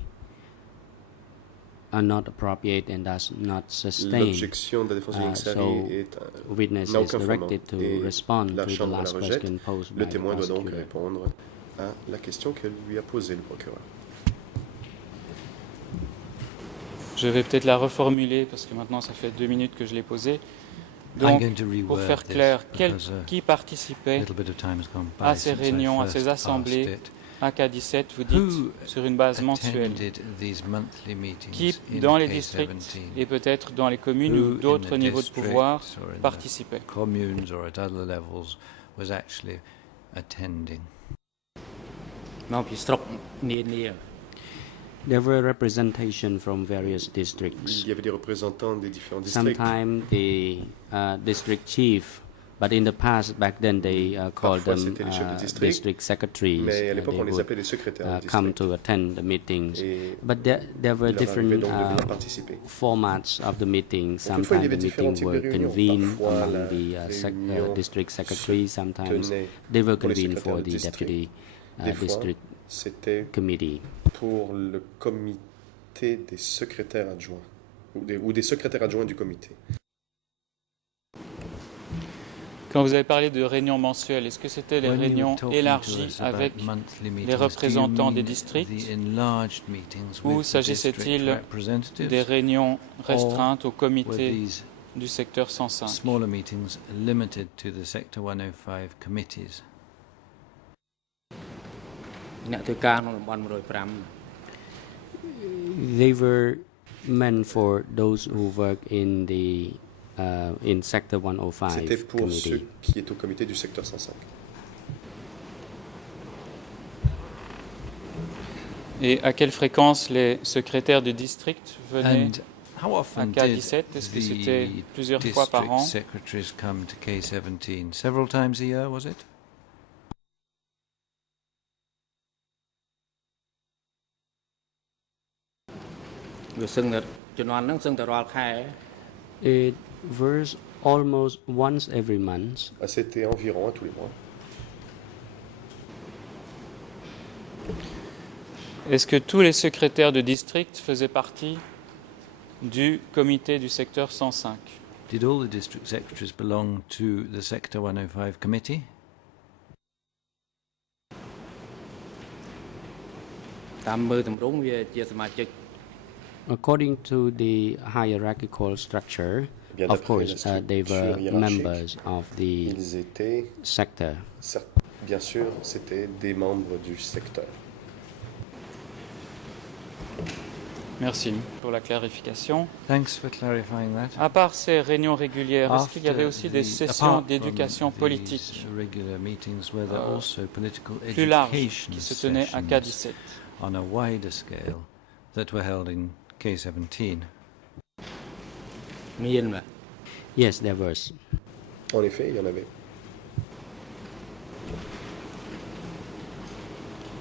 are not appropriate and does not sustain. L'objection de la défense de Ieng Sary witness n'a is aucun fondement directed to et respond la to the Chambre la last rejette. question posed by Le the témoin doit donc prosecutor. répondre à la question que lui a posée le procureur. Je vais peut-être la reformuler parce que maintenant ça fait 2 minutes que je l'ai posée. Donc, pour faire clair, qui participait à ces réunions, à ces assemblées à K17, vous dites, sur une base mensuelle, qui, dans les districts et peut-être dans les communes ou d'autres niveaux de pouvoir, participait. Non, puis strop ni There were representation from various districts. Il y avait des représentants des différents districts. Sometimes the district chief, but in the past, back then they called Parfois, them c'était les chefs de district, district secretaries. Mais à l'époque, They on les would appelait les secrétaires de come district. to attend the meetings. Et But there were il leur arrivait different donc de venir participer. formats of the meeting. Toutefois, il y Sometimes avait the différents meetings types were de réunions. convened Parfois, among la the réunion district secretaries. Sometimes tenait they were pour les convened secrétaires for de the district. deputy Des fois, district c'était committee. pour le comité des secrétaires adjoints ou des secrétaires adjoints du comité. Quand vous avez parlé de réunions mensuelles, est-ce que c'était les réunions élargies avec les représentants des districts ou s'agissait-il des réunions restreintes au comité du secteur 105? Smaller meetings limited to the Sector 105 committees. អ្នកធ្វើការក្នុងតំបន់105 They were meant for those who work in the in Sector 105 C'était pour ceux committee. qui est au comité du secteur 105. Et à quelle fréquence les secrétaires de district venaient And how often à did K17? Est-ce que c'était the plusieurs fois par district an? secretaries come to K17? Several times a year, was it?វាសឹងតែជំនាន់ហ្នឹងសឹងតែរាល់ខែ It was almost once every month. Ah, c'était environ tous les mois. Est-ce que tous les secrétaires de district faisaient partie du comité du secteur 105? Did all the district secretaries belong to the Sector 105 committee?តាមមើលទម្រង់វាជាសមាជិក According to the hierarchical structure, Bien, of d'après course, la they were structure hiérarchique, members of the Ils étaient, sector. bien sûr, c'était des membres du secteur. Merci pour la clarification. Thanks for clarifying that. À part ces réunions régulières, est-ce qu'il y avait aussi des sessions apart from d'éducation these politique regular meetings, were there also political plus larges education qui se tenaient à sessions K17? on a wider scale that were held in K17? មានបាទ Yes, there was. En effet, il y en avait.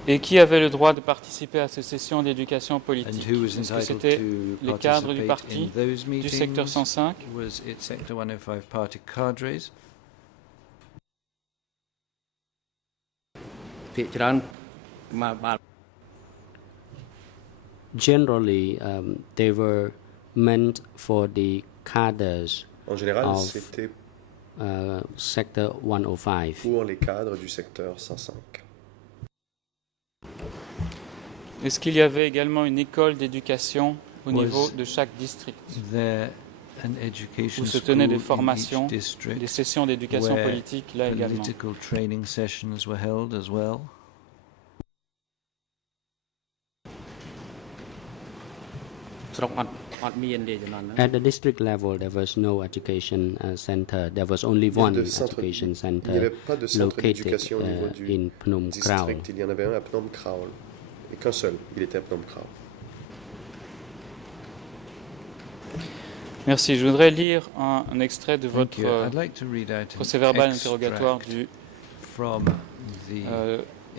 Et qui avait le droit de participer à ces sessions d'éducation And politique? who was Est-ce que entitled c'était to les cadres du participate parti, in those du secteur meetings? 105? Was it Sector 105 party cadres? ភាគច្រើនមកបាទ Generally, they were meant for the cadres En général, Of- c'était sector 105. pour les cadres du secteur 105. Est-ce qu'il y avait également une école d'éducation au Was niveau de chaque district, There an education où se tenaient des school in formations, each district des sessions d'éducation where politique là également? political training sessions were held as well? At the district level, there was no education center. There was only one education Il n'y center avait pas de centre located d'éducation au niveau du in Phnom Kraul. district. Il y en avait un à Phnom Kraul. Et qu'un seul, il était à Phnom Kraul. Merci. Je voudrais lire un extrait de votre procès-verbal interrogatoire du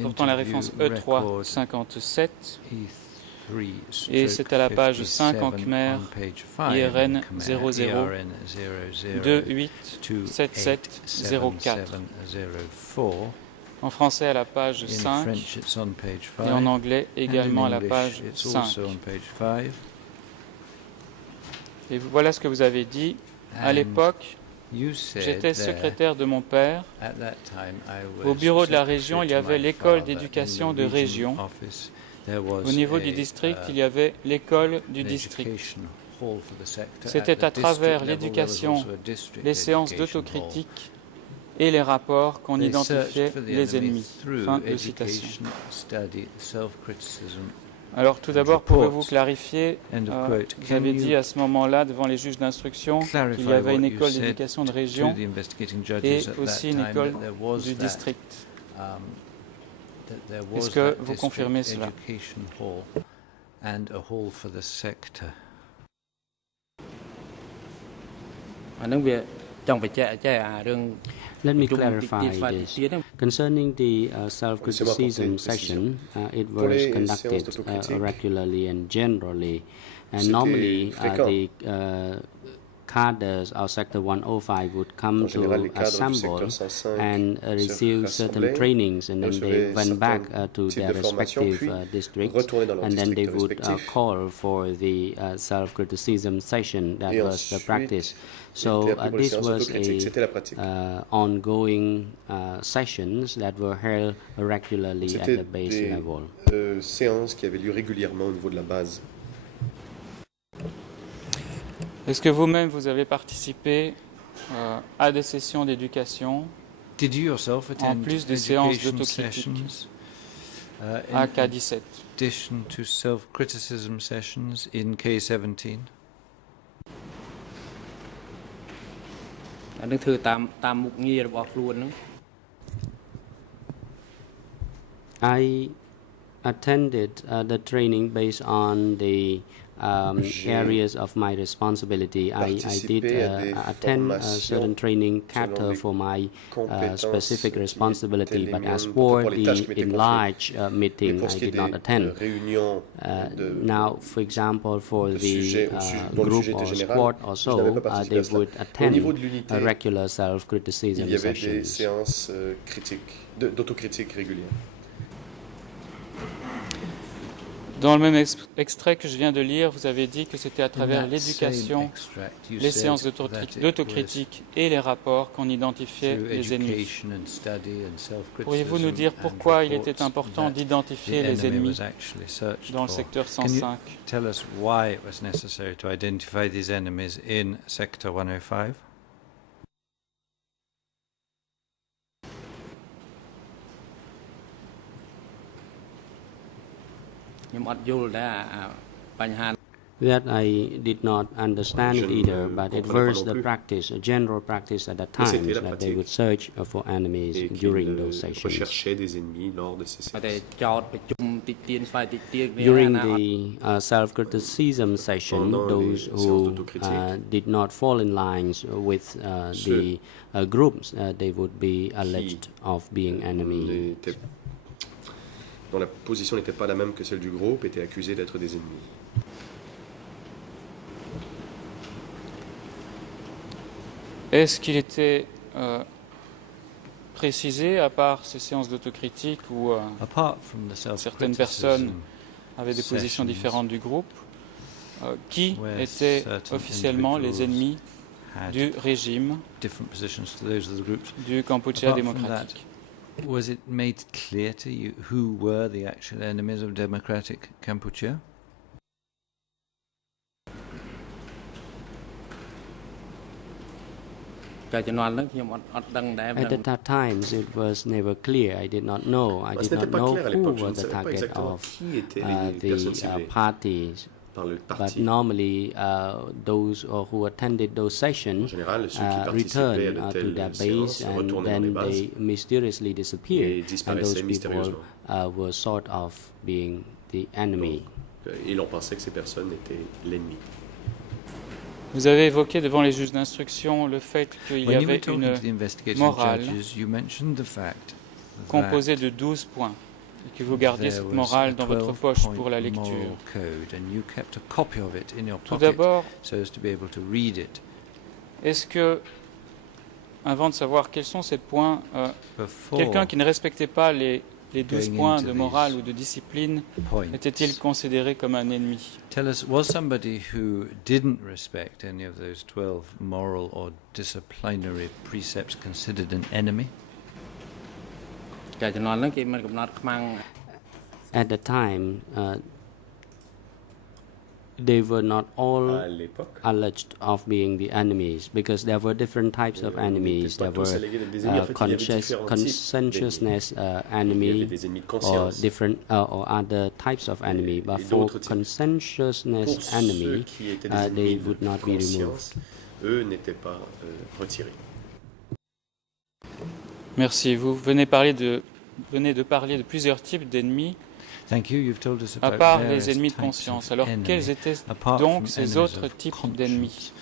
portant la référence E357. Et c'est à la page 5 en Khmer, IRN 00 287704. En français à la page 5 et en anglais également à la page 5. Et voilà ce que vous avez dit. À l'époque, j'étais secrétaire de mon père. Au bureau de la région, il y avait l'école d'éducation de région. Au niveau du district, il y avait l'école du district. C'était à travers l'éducation, les séances d'autocritique et les rapports qu'on identifiait les ennemis. Fin de citation. Alors tout d'abord, pouvez-vous clarifier, vous avez dit à ce moment-là devant les juges d'instruction qu'il y avait une école d'éducation de région et aussi une école du district. Est-ce que vous confirmez cela? Let me clarify this. Concerning the self-criticism session, it was conducted regularly and generally. And normally, the cadres of Sector 105 would come to assemble and receive certain trainings, and then they went back to their respective districts, and then they would call for the self-criticism session. That was the practice. So this was a ongoing sessions that were held regularly at the base level. Séances qui avaient lieu régulièrement au niveau de la base. Est-ce que vous-même vous avez participé à des sessions d'éducation en plus des séances d'autocritique à K17? Addition to self-criticism sessions in K17. I attended the training based on the areas of my responsibility. I did attend a certain training cater for my specific responsibility, but as for the enlarged meeting, I did not attend. Now, for example, for the group or squad or so, they would attend a regular self-criticism sessions. Séances d'autocritique régulières. Dans le même extrait que je viens de lire, vous avez dit que c'était à travers l'éducation, les séances d'autocritique et les rapports qu'on identifiait les ennemis. Pourriez-vous nous dire pourquoi il était important d'identifier les ennemis dans le secteur 105? Tell us why it was necessary to identify these enemies in Sector 105? That I did not understand either, but it was the practice, a general practice at the time, that they would search for enemies during those sessions. During the self-criticism session, those who did not fall in lines with the groups, they would be alleged of being enemies. Dont la position n'était pas la même que celle du groupe, étaient accusés d'être des ennemis. Est-ce qu'il était précisé, à part ces séances d'autocritique où certaines personnes avaient des positions différentes du groupe, qui étaient officiellement les ennemis du régime du Kampuchea démocratique? Was it made clear to you who were the actual enemies of democratic Kampuchea? At the times, it was never clear. I did not know. I did not know who were the target of the parties par le But parti. normally, those who attended those sessions général, ceux qui participaient return à de to telles their base, séances and retournaient dans les then bases they mysteriously et disappeared, and disparaissaient those people mystérieusement. were sort of being the enemy. Et l'on pensait que ces personnes étaient l'ennemi. Vous avez évoqué devant les juges d'instruction le fait qu'il y When you were avait talking une to the investigating morale judges, you mentioned the fact composée that de 12 points et que vous gardiez there cette was morale a dans votre poche pour la 12-point lecture. moral code, and you kept a copy of it in your Tout pocket d'abord, so as to be able to read it. est-ce que, avant de savoir quels sont ces points, Before quelqu'un qui ne respectait pas les 12 going points into de morale these ou de discipline points, était-il considéré comme un ennemi? tell us, was somebody who didn't respect any of those 12 moral or disciplinary precepts considered an enemy? កាលជំនាន់ហ្នឹងគេមិនកំណត់ខ្មាំង At the time, they were not all À l'époque, alleged of being the enemies, because there were different types of enemies. n'étaient pas There tous were allégués d'être des ennemis. En fait, il y avait différents types conscientiousness il y avait enemy des ennemis de or conscience. different or other types of enemy. But et for d'autres types. conscientiousness Pour ceux enemy, qui étaient des they ennemis would de not be removed. conscience, eux n'étaient pas retirés. Merci. Vous venez de parler de plusieurs types d'ennemis, Thank you. You've told us à about part various les ennemis de types conscience. of Alors, enemy. quels étaient Apart donc from ces enemies autres of types conscience, d'ennemis?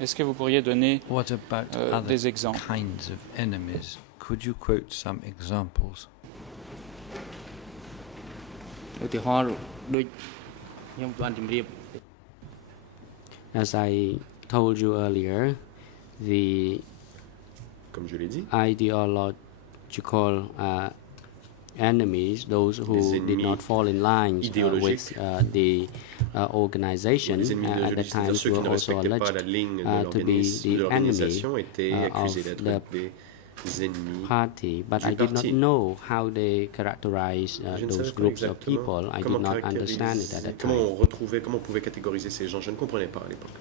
Est-ce que vous pourriez donner What about other des exemples? kinds of enemies? Could you quote some examples? ឧទាហរណ៍ដូចខ្ញុំបានជម្រាប As I told you earlier, the Comme je l'ai dit, ideological enemies, those who Les did ennemis not fall in line with idéologiques. the organization les ennemis at the idéologiques, time c'est-à-dire ceux qui were ne also respectaient pas la alleged ligne to be de the l'organisation enemy étaient accusés of d'être the des ennemis. party, but du I did not parti. know how they characterize Je ne those savais pas groups of exactement people. I did comment not understand it at caractériser, the comment on pouvait catégoriser ces gens. Je ne comprenais pas à l'époque.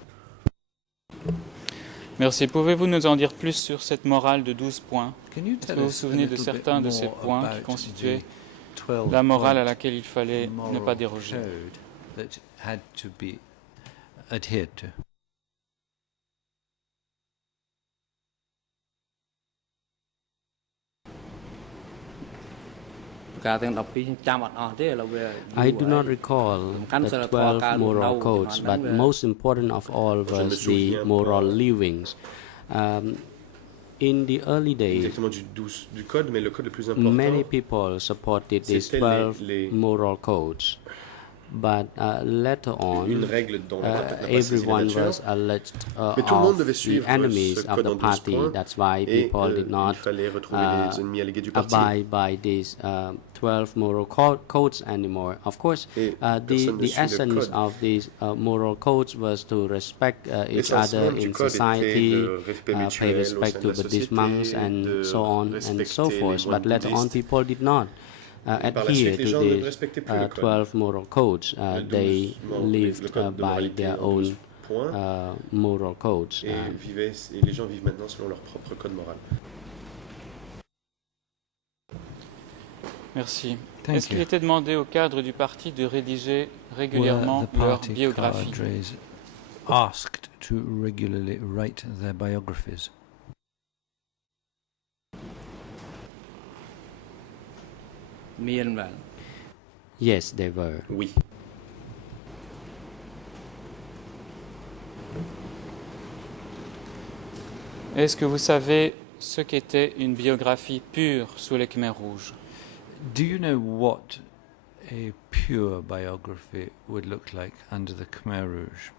Merci. Pouvez-vous nous en dire plus sur cette morale de 12 points? Can you Est-ce tell que vous vous us a souvenez de little bit certains de ces more points qui about constituaient the 12 la morale à point laquelle il fallait ne pas moral déroger? code that had to be adhered to? I do not recall the 12 moral codes, but most important of all was the moral livings. In the early days, Exactement du code, mais le code le plus important, many people supported these 12 moral codes. But later une on, règle dont la capacité everyone nature, was alleged mais tout le monde of devait the suivre enemies ce of code the en 12 party. points, That's why et people did not il fallait retrouver les ennemis allégués du parti. abide by these 12 moral codes anymore. Of course, Et personne ne the suit le essence code. of these moral codes was to respect each L'essence other même du in code society, était le respect pay mutuel au respect sein to de la Buddhist société, monks, de and so on and so respecter forth. les But moines later on, bouddhistes. people did not Par la adhere suite, les to gens ne these respectaient plus le code. 12 moral codes. They Le lived code de by moralité their en 12 own points, moral codes. et les gens vivent maintenant selon leur propre code moral. Merci. Thank Est-ce qu'il you. était demandé au cadre du parti de rédiger Were régulièrement the leur party biographie? cadres asked to regularly write their biographies? Yes, they were. Oui. Est-ce que vous savez ce qu'était une biographie pure sous les Khmers rouges? Do you know what a pure biography would look like under the Khmer Rouge?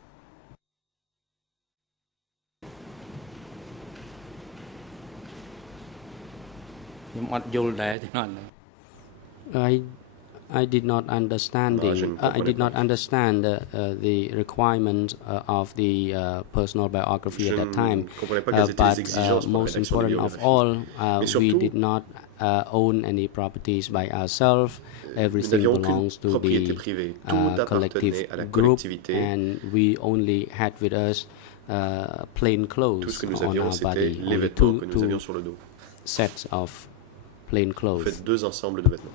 I did not understand Non, je ne I did comprenais not pas. understand the requirement of the personal biography Je at that time. ne comprenais pas quelles étaient les But exigences pour la most rédaction des important of biographies. all, Mais we surtout, did not own any properties by ourselves. Nous Everything n'avions aucune belongs to propriété the privée. Tout collective appartenait à la group, collectivité. and we only had with us plain Tout clothes ce que nous on avions, our c'était body. les Only vêtements que nous two avions sur le dos. sets of plain En clothes. fait, 2 ensembles de vêtements.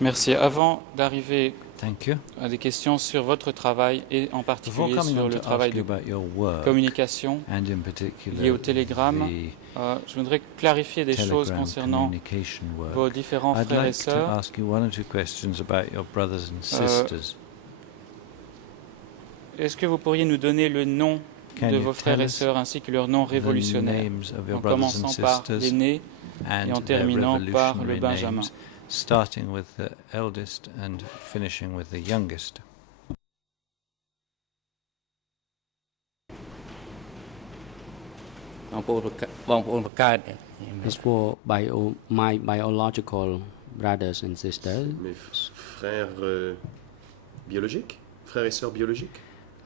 Merci. Avant d'arriver Thank you. Des questions sur votre travail et en particulier Before coming sur on le to travail ask you de about your work, communication and in particular lié au télégramme, the je voudrais clarifier des choses telegram concernant communication work. vos différents I'd frères et like to sœurs. ask you one or two questions about your brothers and sisters. Est-ce que vous pourriez nous donner le nom Can de you vos frères tell et us sœurs ainsi que leur nom the révolutionnaire, names of your en brothers and commençant par sisters l'aîné and et en their terminant par le revolutionary Benjamin? names, starting with the eldest and finishing with the youngest? As for my biological brothers and sisters, Mes frères biologiques, frères et sœurs biologiques.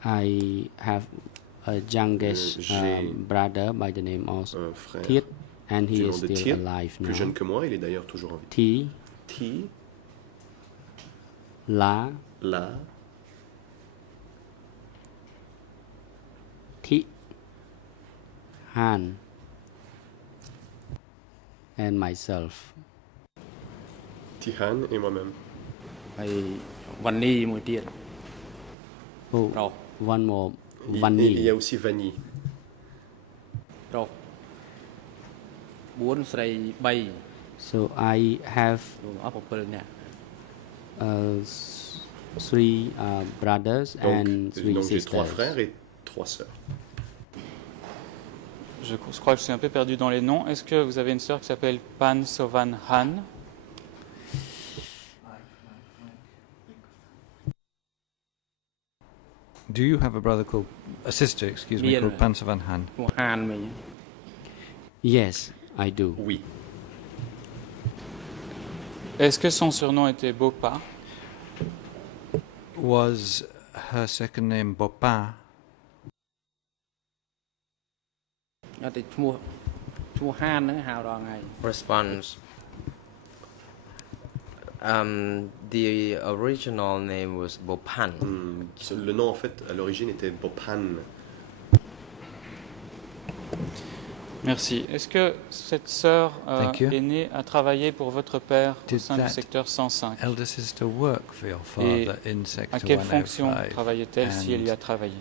I have a youngest J'ai brother by the name of un frère Thiet, and he du nom is de still Thiet, alive plus jeune now. que moi, il est d'ailleurs toujours en vie. Thi, Thi, La, La, Thi, Han, and myself. Tihan et moi-même. ហើយវ៉ានីមួយទៀត Oh, Rau. one more, Et il y Vanni. a aussi Vanny. ប្រុស4ស្រី3 So I have រួមអស់7នាក់ three brothers and three Donc j'ai 3 sisters. frères et 3 sœurs. Je crois que je suis un peu perdu dans les noms. Est-ce que vous avez une sœur qui s'appelle Pan Sovan Han? Do you have a sister, excuse me, Bien. called Pansavan Han? ឈ្មោះហានមិញ Yes, I do. Oui. Est-ce que son surnom était Bopa? Was her second name Bopa? អត់ទេឈ្មោះហានហ្នឹងហៅរងហើយ response the original name was Bopan Le nom en fait à l'origine était Bopan. Merci. Est-ce que cette sœur Thank you. aînée a travaillé pour votre père au Did sein du that secteur 105? elder sister work for your Et father in sector à quelle 105? fonction travaillait-elle si elle y a And travaillé?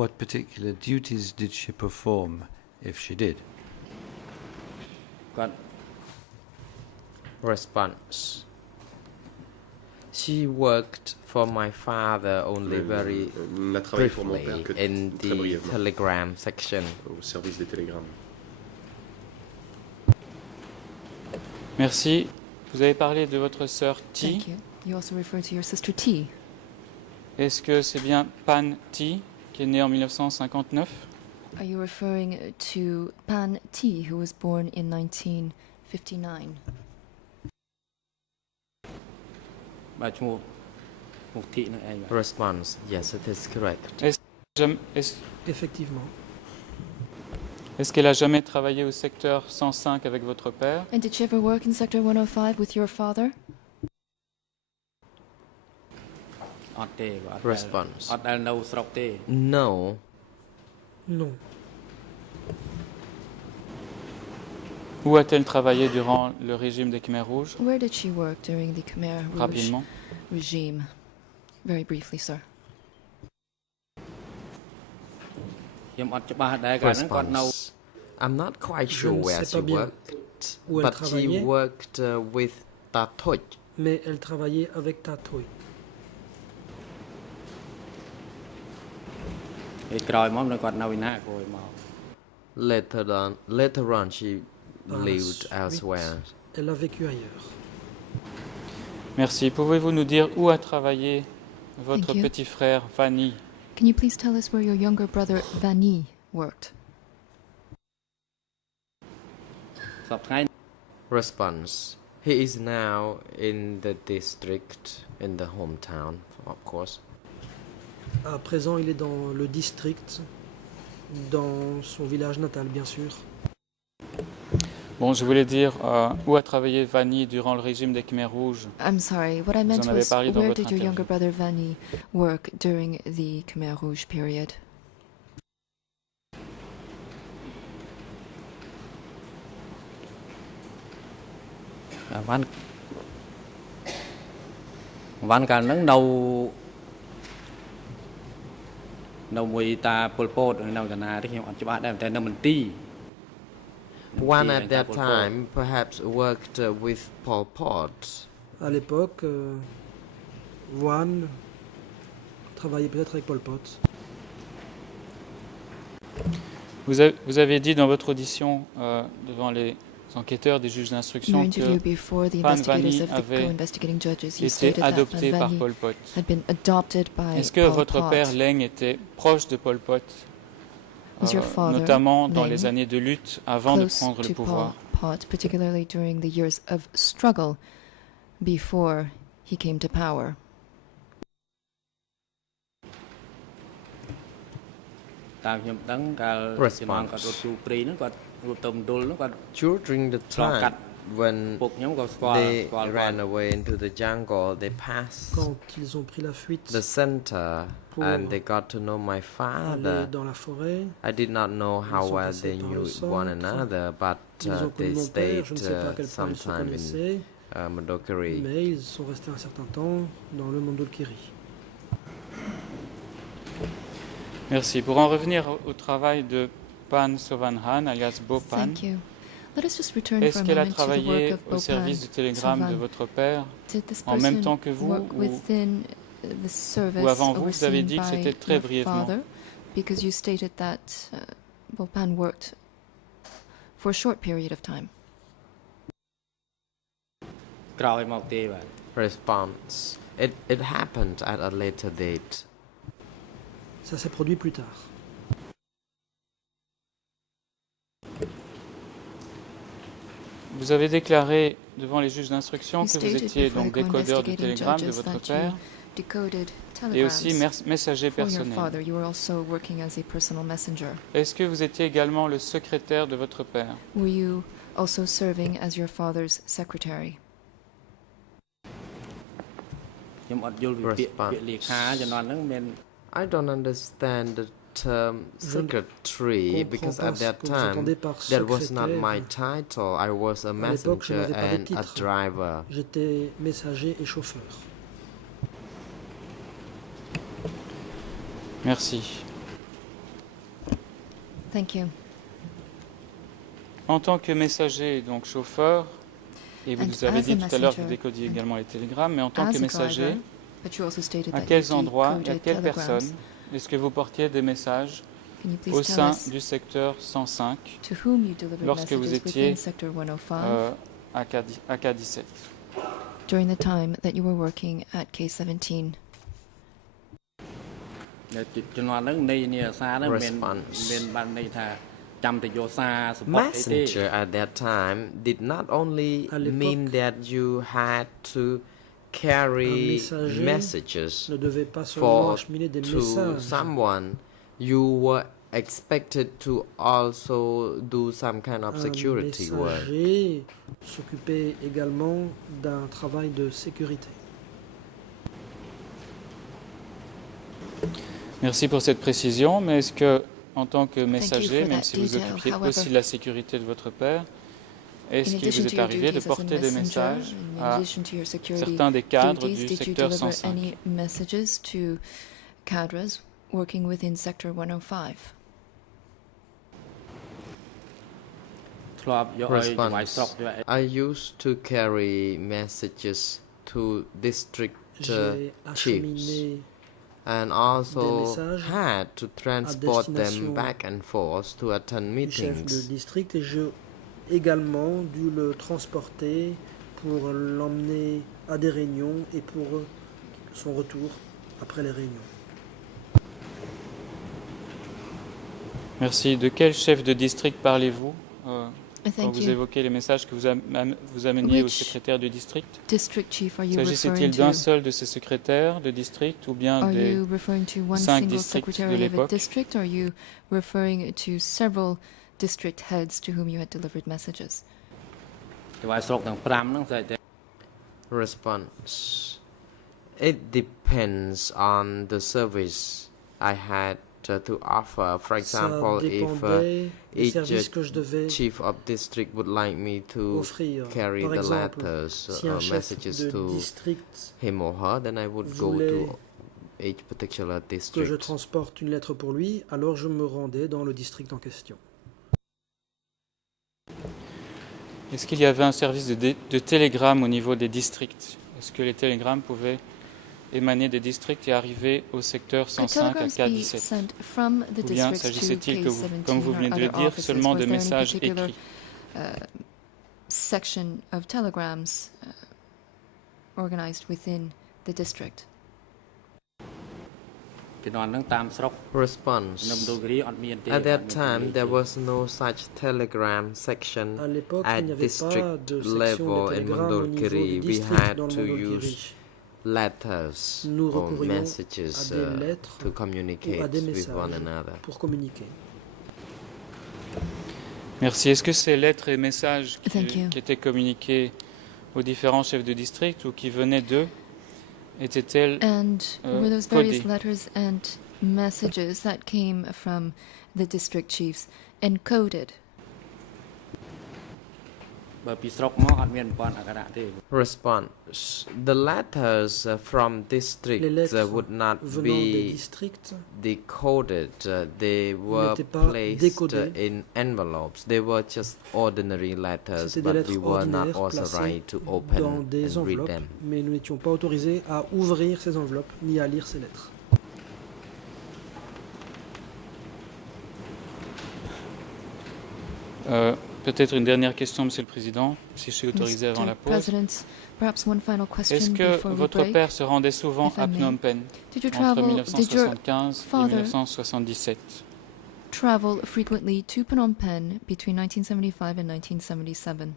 what particular duties did she perform if she did? គាត់ response she worked for my father only very Elle a travaillé pour mon père briefly que in très the brièvement telegram section au service des télégrammes. Merci. Vous avez parlé de votre sœur Ti. Thank you. You also refer to your sister T. Est-ce que c'est bien Pan Ti qui est née en 1959? Are you referring to Pan T, who was born in 1959? បាទឈ្មោះធីនឹងឯងបាទ response yes it is correct Effectivement. Est-ce qu'elle a jamais travaillé au secteur 105 avec votre père? And did she ever work in Sector 105 with your father? អត់ទេបាទ response អត់ដែលនៅស្រុកទេ no Non. Où a-t-elle travaillé durant le régime des Khmers rouges? Where did she work during the Khmer Rouge Rapidement. regime? Very briefly, sir. ខ្ញុំអត់ច្បាស់ដែរកាលហ្នឹងគាត់នៅ I'm not quite Je sure ne where sais she pas bien worked où elle but she travaillait. worked with Tatoy Mais elle travaillait avec Tatoy. ពេលក្រោយមកនៅគាត់នៅឯណាក្រោយមក later on she Par la lived suite, elsewhere Elle a vécu ailleurs. Merci. Pouvez-vous nous dire où a travaillé votre Thank you. petit frère Vanny? Can you please tell us where your younger brother Vanny worked? សពថ្ងៃ response he is now in the district in the hometown of course À présent, il est dans le district, dans son village natal, bien sûr. Bon, je voulais dire où a travaillé Vanny durant le régime des Khmers rouges. I'm sorry, what I Vous meant en avez was parlé dans where votre did your interview. younger brother Vanny work during the Khmer Rouge period? วันการนั้นเราមួយតាពលពតនៅតាណាទីខ្ញុំអត់ច្បាស់ដែរតែនៅមន្ទីរ One at that time perhaps worked with Pol Pot. À l'époque, One travaillait peut-être avec Pol Pot. Vous avez dit dans votre audition devant les enquêteurs des juges d'instruction que Phan Vanny avait été adopté par Pol Pot. Est-ce que votre père Leng était proche de Pol Pot, notamment dans les années de lutte avant de prendre le pouvoir? Particularly during the years of struggle before he came to power. During the time when they ran away into the jungle, they passed Quand ils ont pris la fuite the center and they got to know my aller father. dans la forêt, I did not know how Ils sont well passés they par knew le centre. one another, but ils ont connu they mon père, je ne sais pas à stayed quel point ils se sometime in connaissaient, Madokeri. mais ils sont restés un certain temps dans le Mondulkiri. Merci. Pour en revenir au travail de Phan Sovanhan, alias Bo Phan, Thank you. Let us just return est-ce for a qu'elle a moment to the work travaillé of au service du télégramme de Sovanhan. votre père Did this en même temps que person vous work within the service ou avant vous avez overseen dit que by c'était très your brièvement. father? Because you stated that Bopan worked for a short period of time. Response. It happened at a later date. Ça s'est produit plus tard. Vous avez déclaré devant les juges d'instruction You que vous stated étiez before donc the décodeur de investigating télégramme de judges votre that you père decoded et aussi telegrams messager for your personnel. father. You were also working as a personal messenger. Est-ce que vous étiez également le secrétaire de votre père? Were you also serving as your father's secretary? I don't understand the term secretary because at that time that was not my title. I was a messenger and a driver. J'étais messager et chauffeur. Merci. Thank you. En tant que messager, donc chauffeur, et vous And nous avez as a dit tout à l'heure que vous messenger, décodiez également les télégrammes, mais en tant As que a messager, driver, but you also stated à that quels you endroits et à decoded quelles telegrams. personnes est-ce que vous portiez des messages Can you please au tell sein us du secteur 105 to whom you delivered lorsque vous messages étiez within Sector 105 à K17? during the time that you were working at K17? Messenger at that time did not only mean that you had to carry messages ne devait pas seulement for acheminer des to messages. someone. You were expected to also do some kind of security Un work. messager s'occupait également d'un travail de sécurité. Merci pour cette précision, mais est-ce que, en tant que messager, for même that si vous detail. occupiez However, aussi de la sécurité de votre père, est-ce In qu'il addition vous to est your arrivé de duties as a porter des messenger, messages in à addition to your security certains des cadres duties, du did you secteur deliver 105? any messages to cadres working within Sector 105? Response. I used to carry messages to district J'ai chiefs acheminé and des also messages had to transport them destination back and forth to attend du chef de meetings. district et j'ai également dû le transporter pour l'emmener à des réunions et pour son retour après les réunions. Merci. De quel chef de district parlez-vous quand Thank vous you. évoquez les messages que vous ameniez au Which secrétaire du district? District chief are you S'agissait-il referring d'un to? seul de ces secrétaires de district ou bien Are des you referring to one 5 single districts de secretary of a l'époque? district, or are you referring to several district heads to whom you had delivered messages? Response. It depends on the service I had to offer. For example, if each chief of district would like me to carry the letters or messages to him or her, then I would go to each particular que je district. transporte une lettre pour lui, alors je me rendais dans le district en question. Est-ce qu'il y avait un service de télégramme au niveau des districts? Est-ce que les télégrammes pouvaient émaner des districts et arriver au secteur 105 à K17? Ou bien s'agissait-il, comme vous venez de le dire, seulement de messages écrits? Section of telegrams organized within the district. Response. At that time, there was no such telegram section at district level in Mandolkiri. We had to use letters or messages to communicate with one another. Merci. Est-ce que ces lettres et messages qui étaient communiqués aux différents chefs de district ou qui venaient d'eux étaient-elles were those various letters and messages that came from the district chiefs encoded? Response. The letters from districts would not be decoded. They were placed in envelopes. They were just ordinary letters, but we were not authorized to open and read them. Mais nous n'étions pas autorisés à ouvrir ces enveloppes ni à lire ces lettres. Peut-être une dernière question, Monsieur le Président, si je suis autorisé avant la pause. Est-ce que votre père se rendait souvent à Phnom Penh entre 1975 et 1977? Travel frequently to Phnom Penh between 1975 and 1977.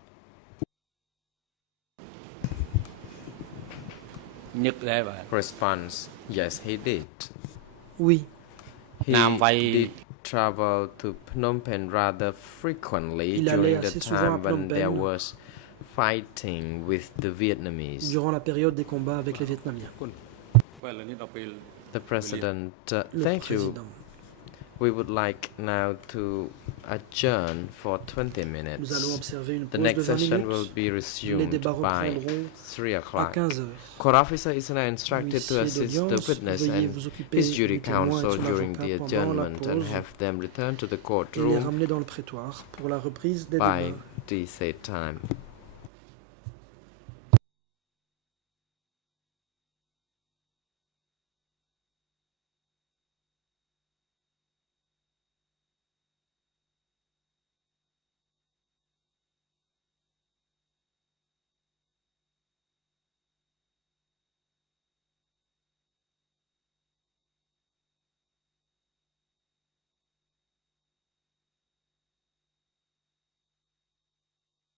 Response. Yes, he did. Oui. He did travel to Phnom Penh rather frequently during the time when there was fighting with the Vietnamese. Durant la période des combats avec les Vietnamiens. The President, thank you. We would like now to adjourn for 20 minutes. Nous allons observer une The pause next de 20 session will minutes. be Les resumed débats by reprendront 3 à o'clock. 15 heures. Court officer is now instructed to Huissier assist the d'audience, witness veuillez and vous occuper his jury du témoin et de counsel son during avocat the pendant la adjournment and pause have them return to the et les courtroom ramener dans le prétoire pour la reprise des by débats. the said time.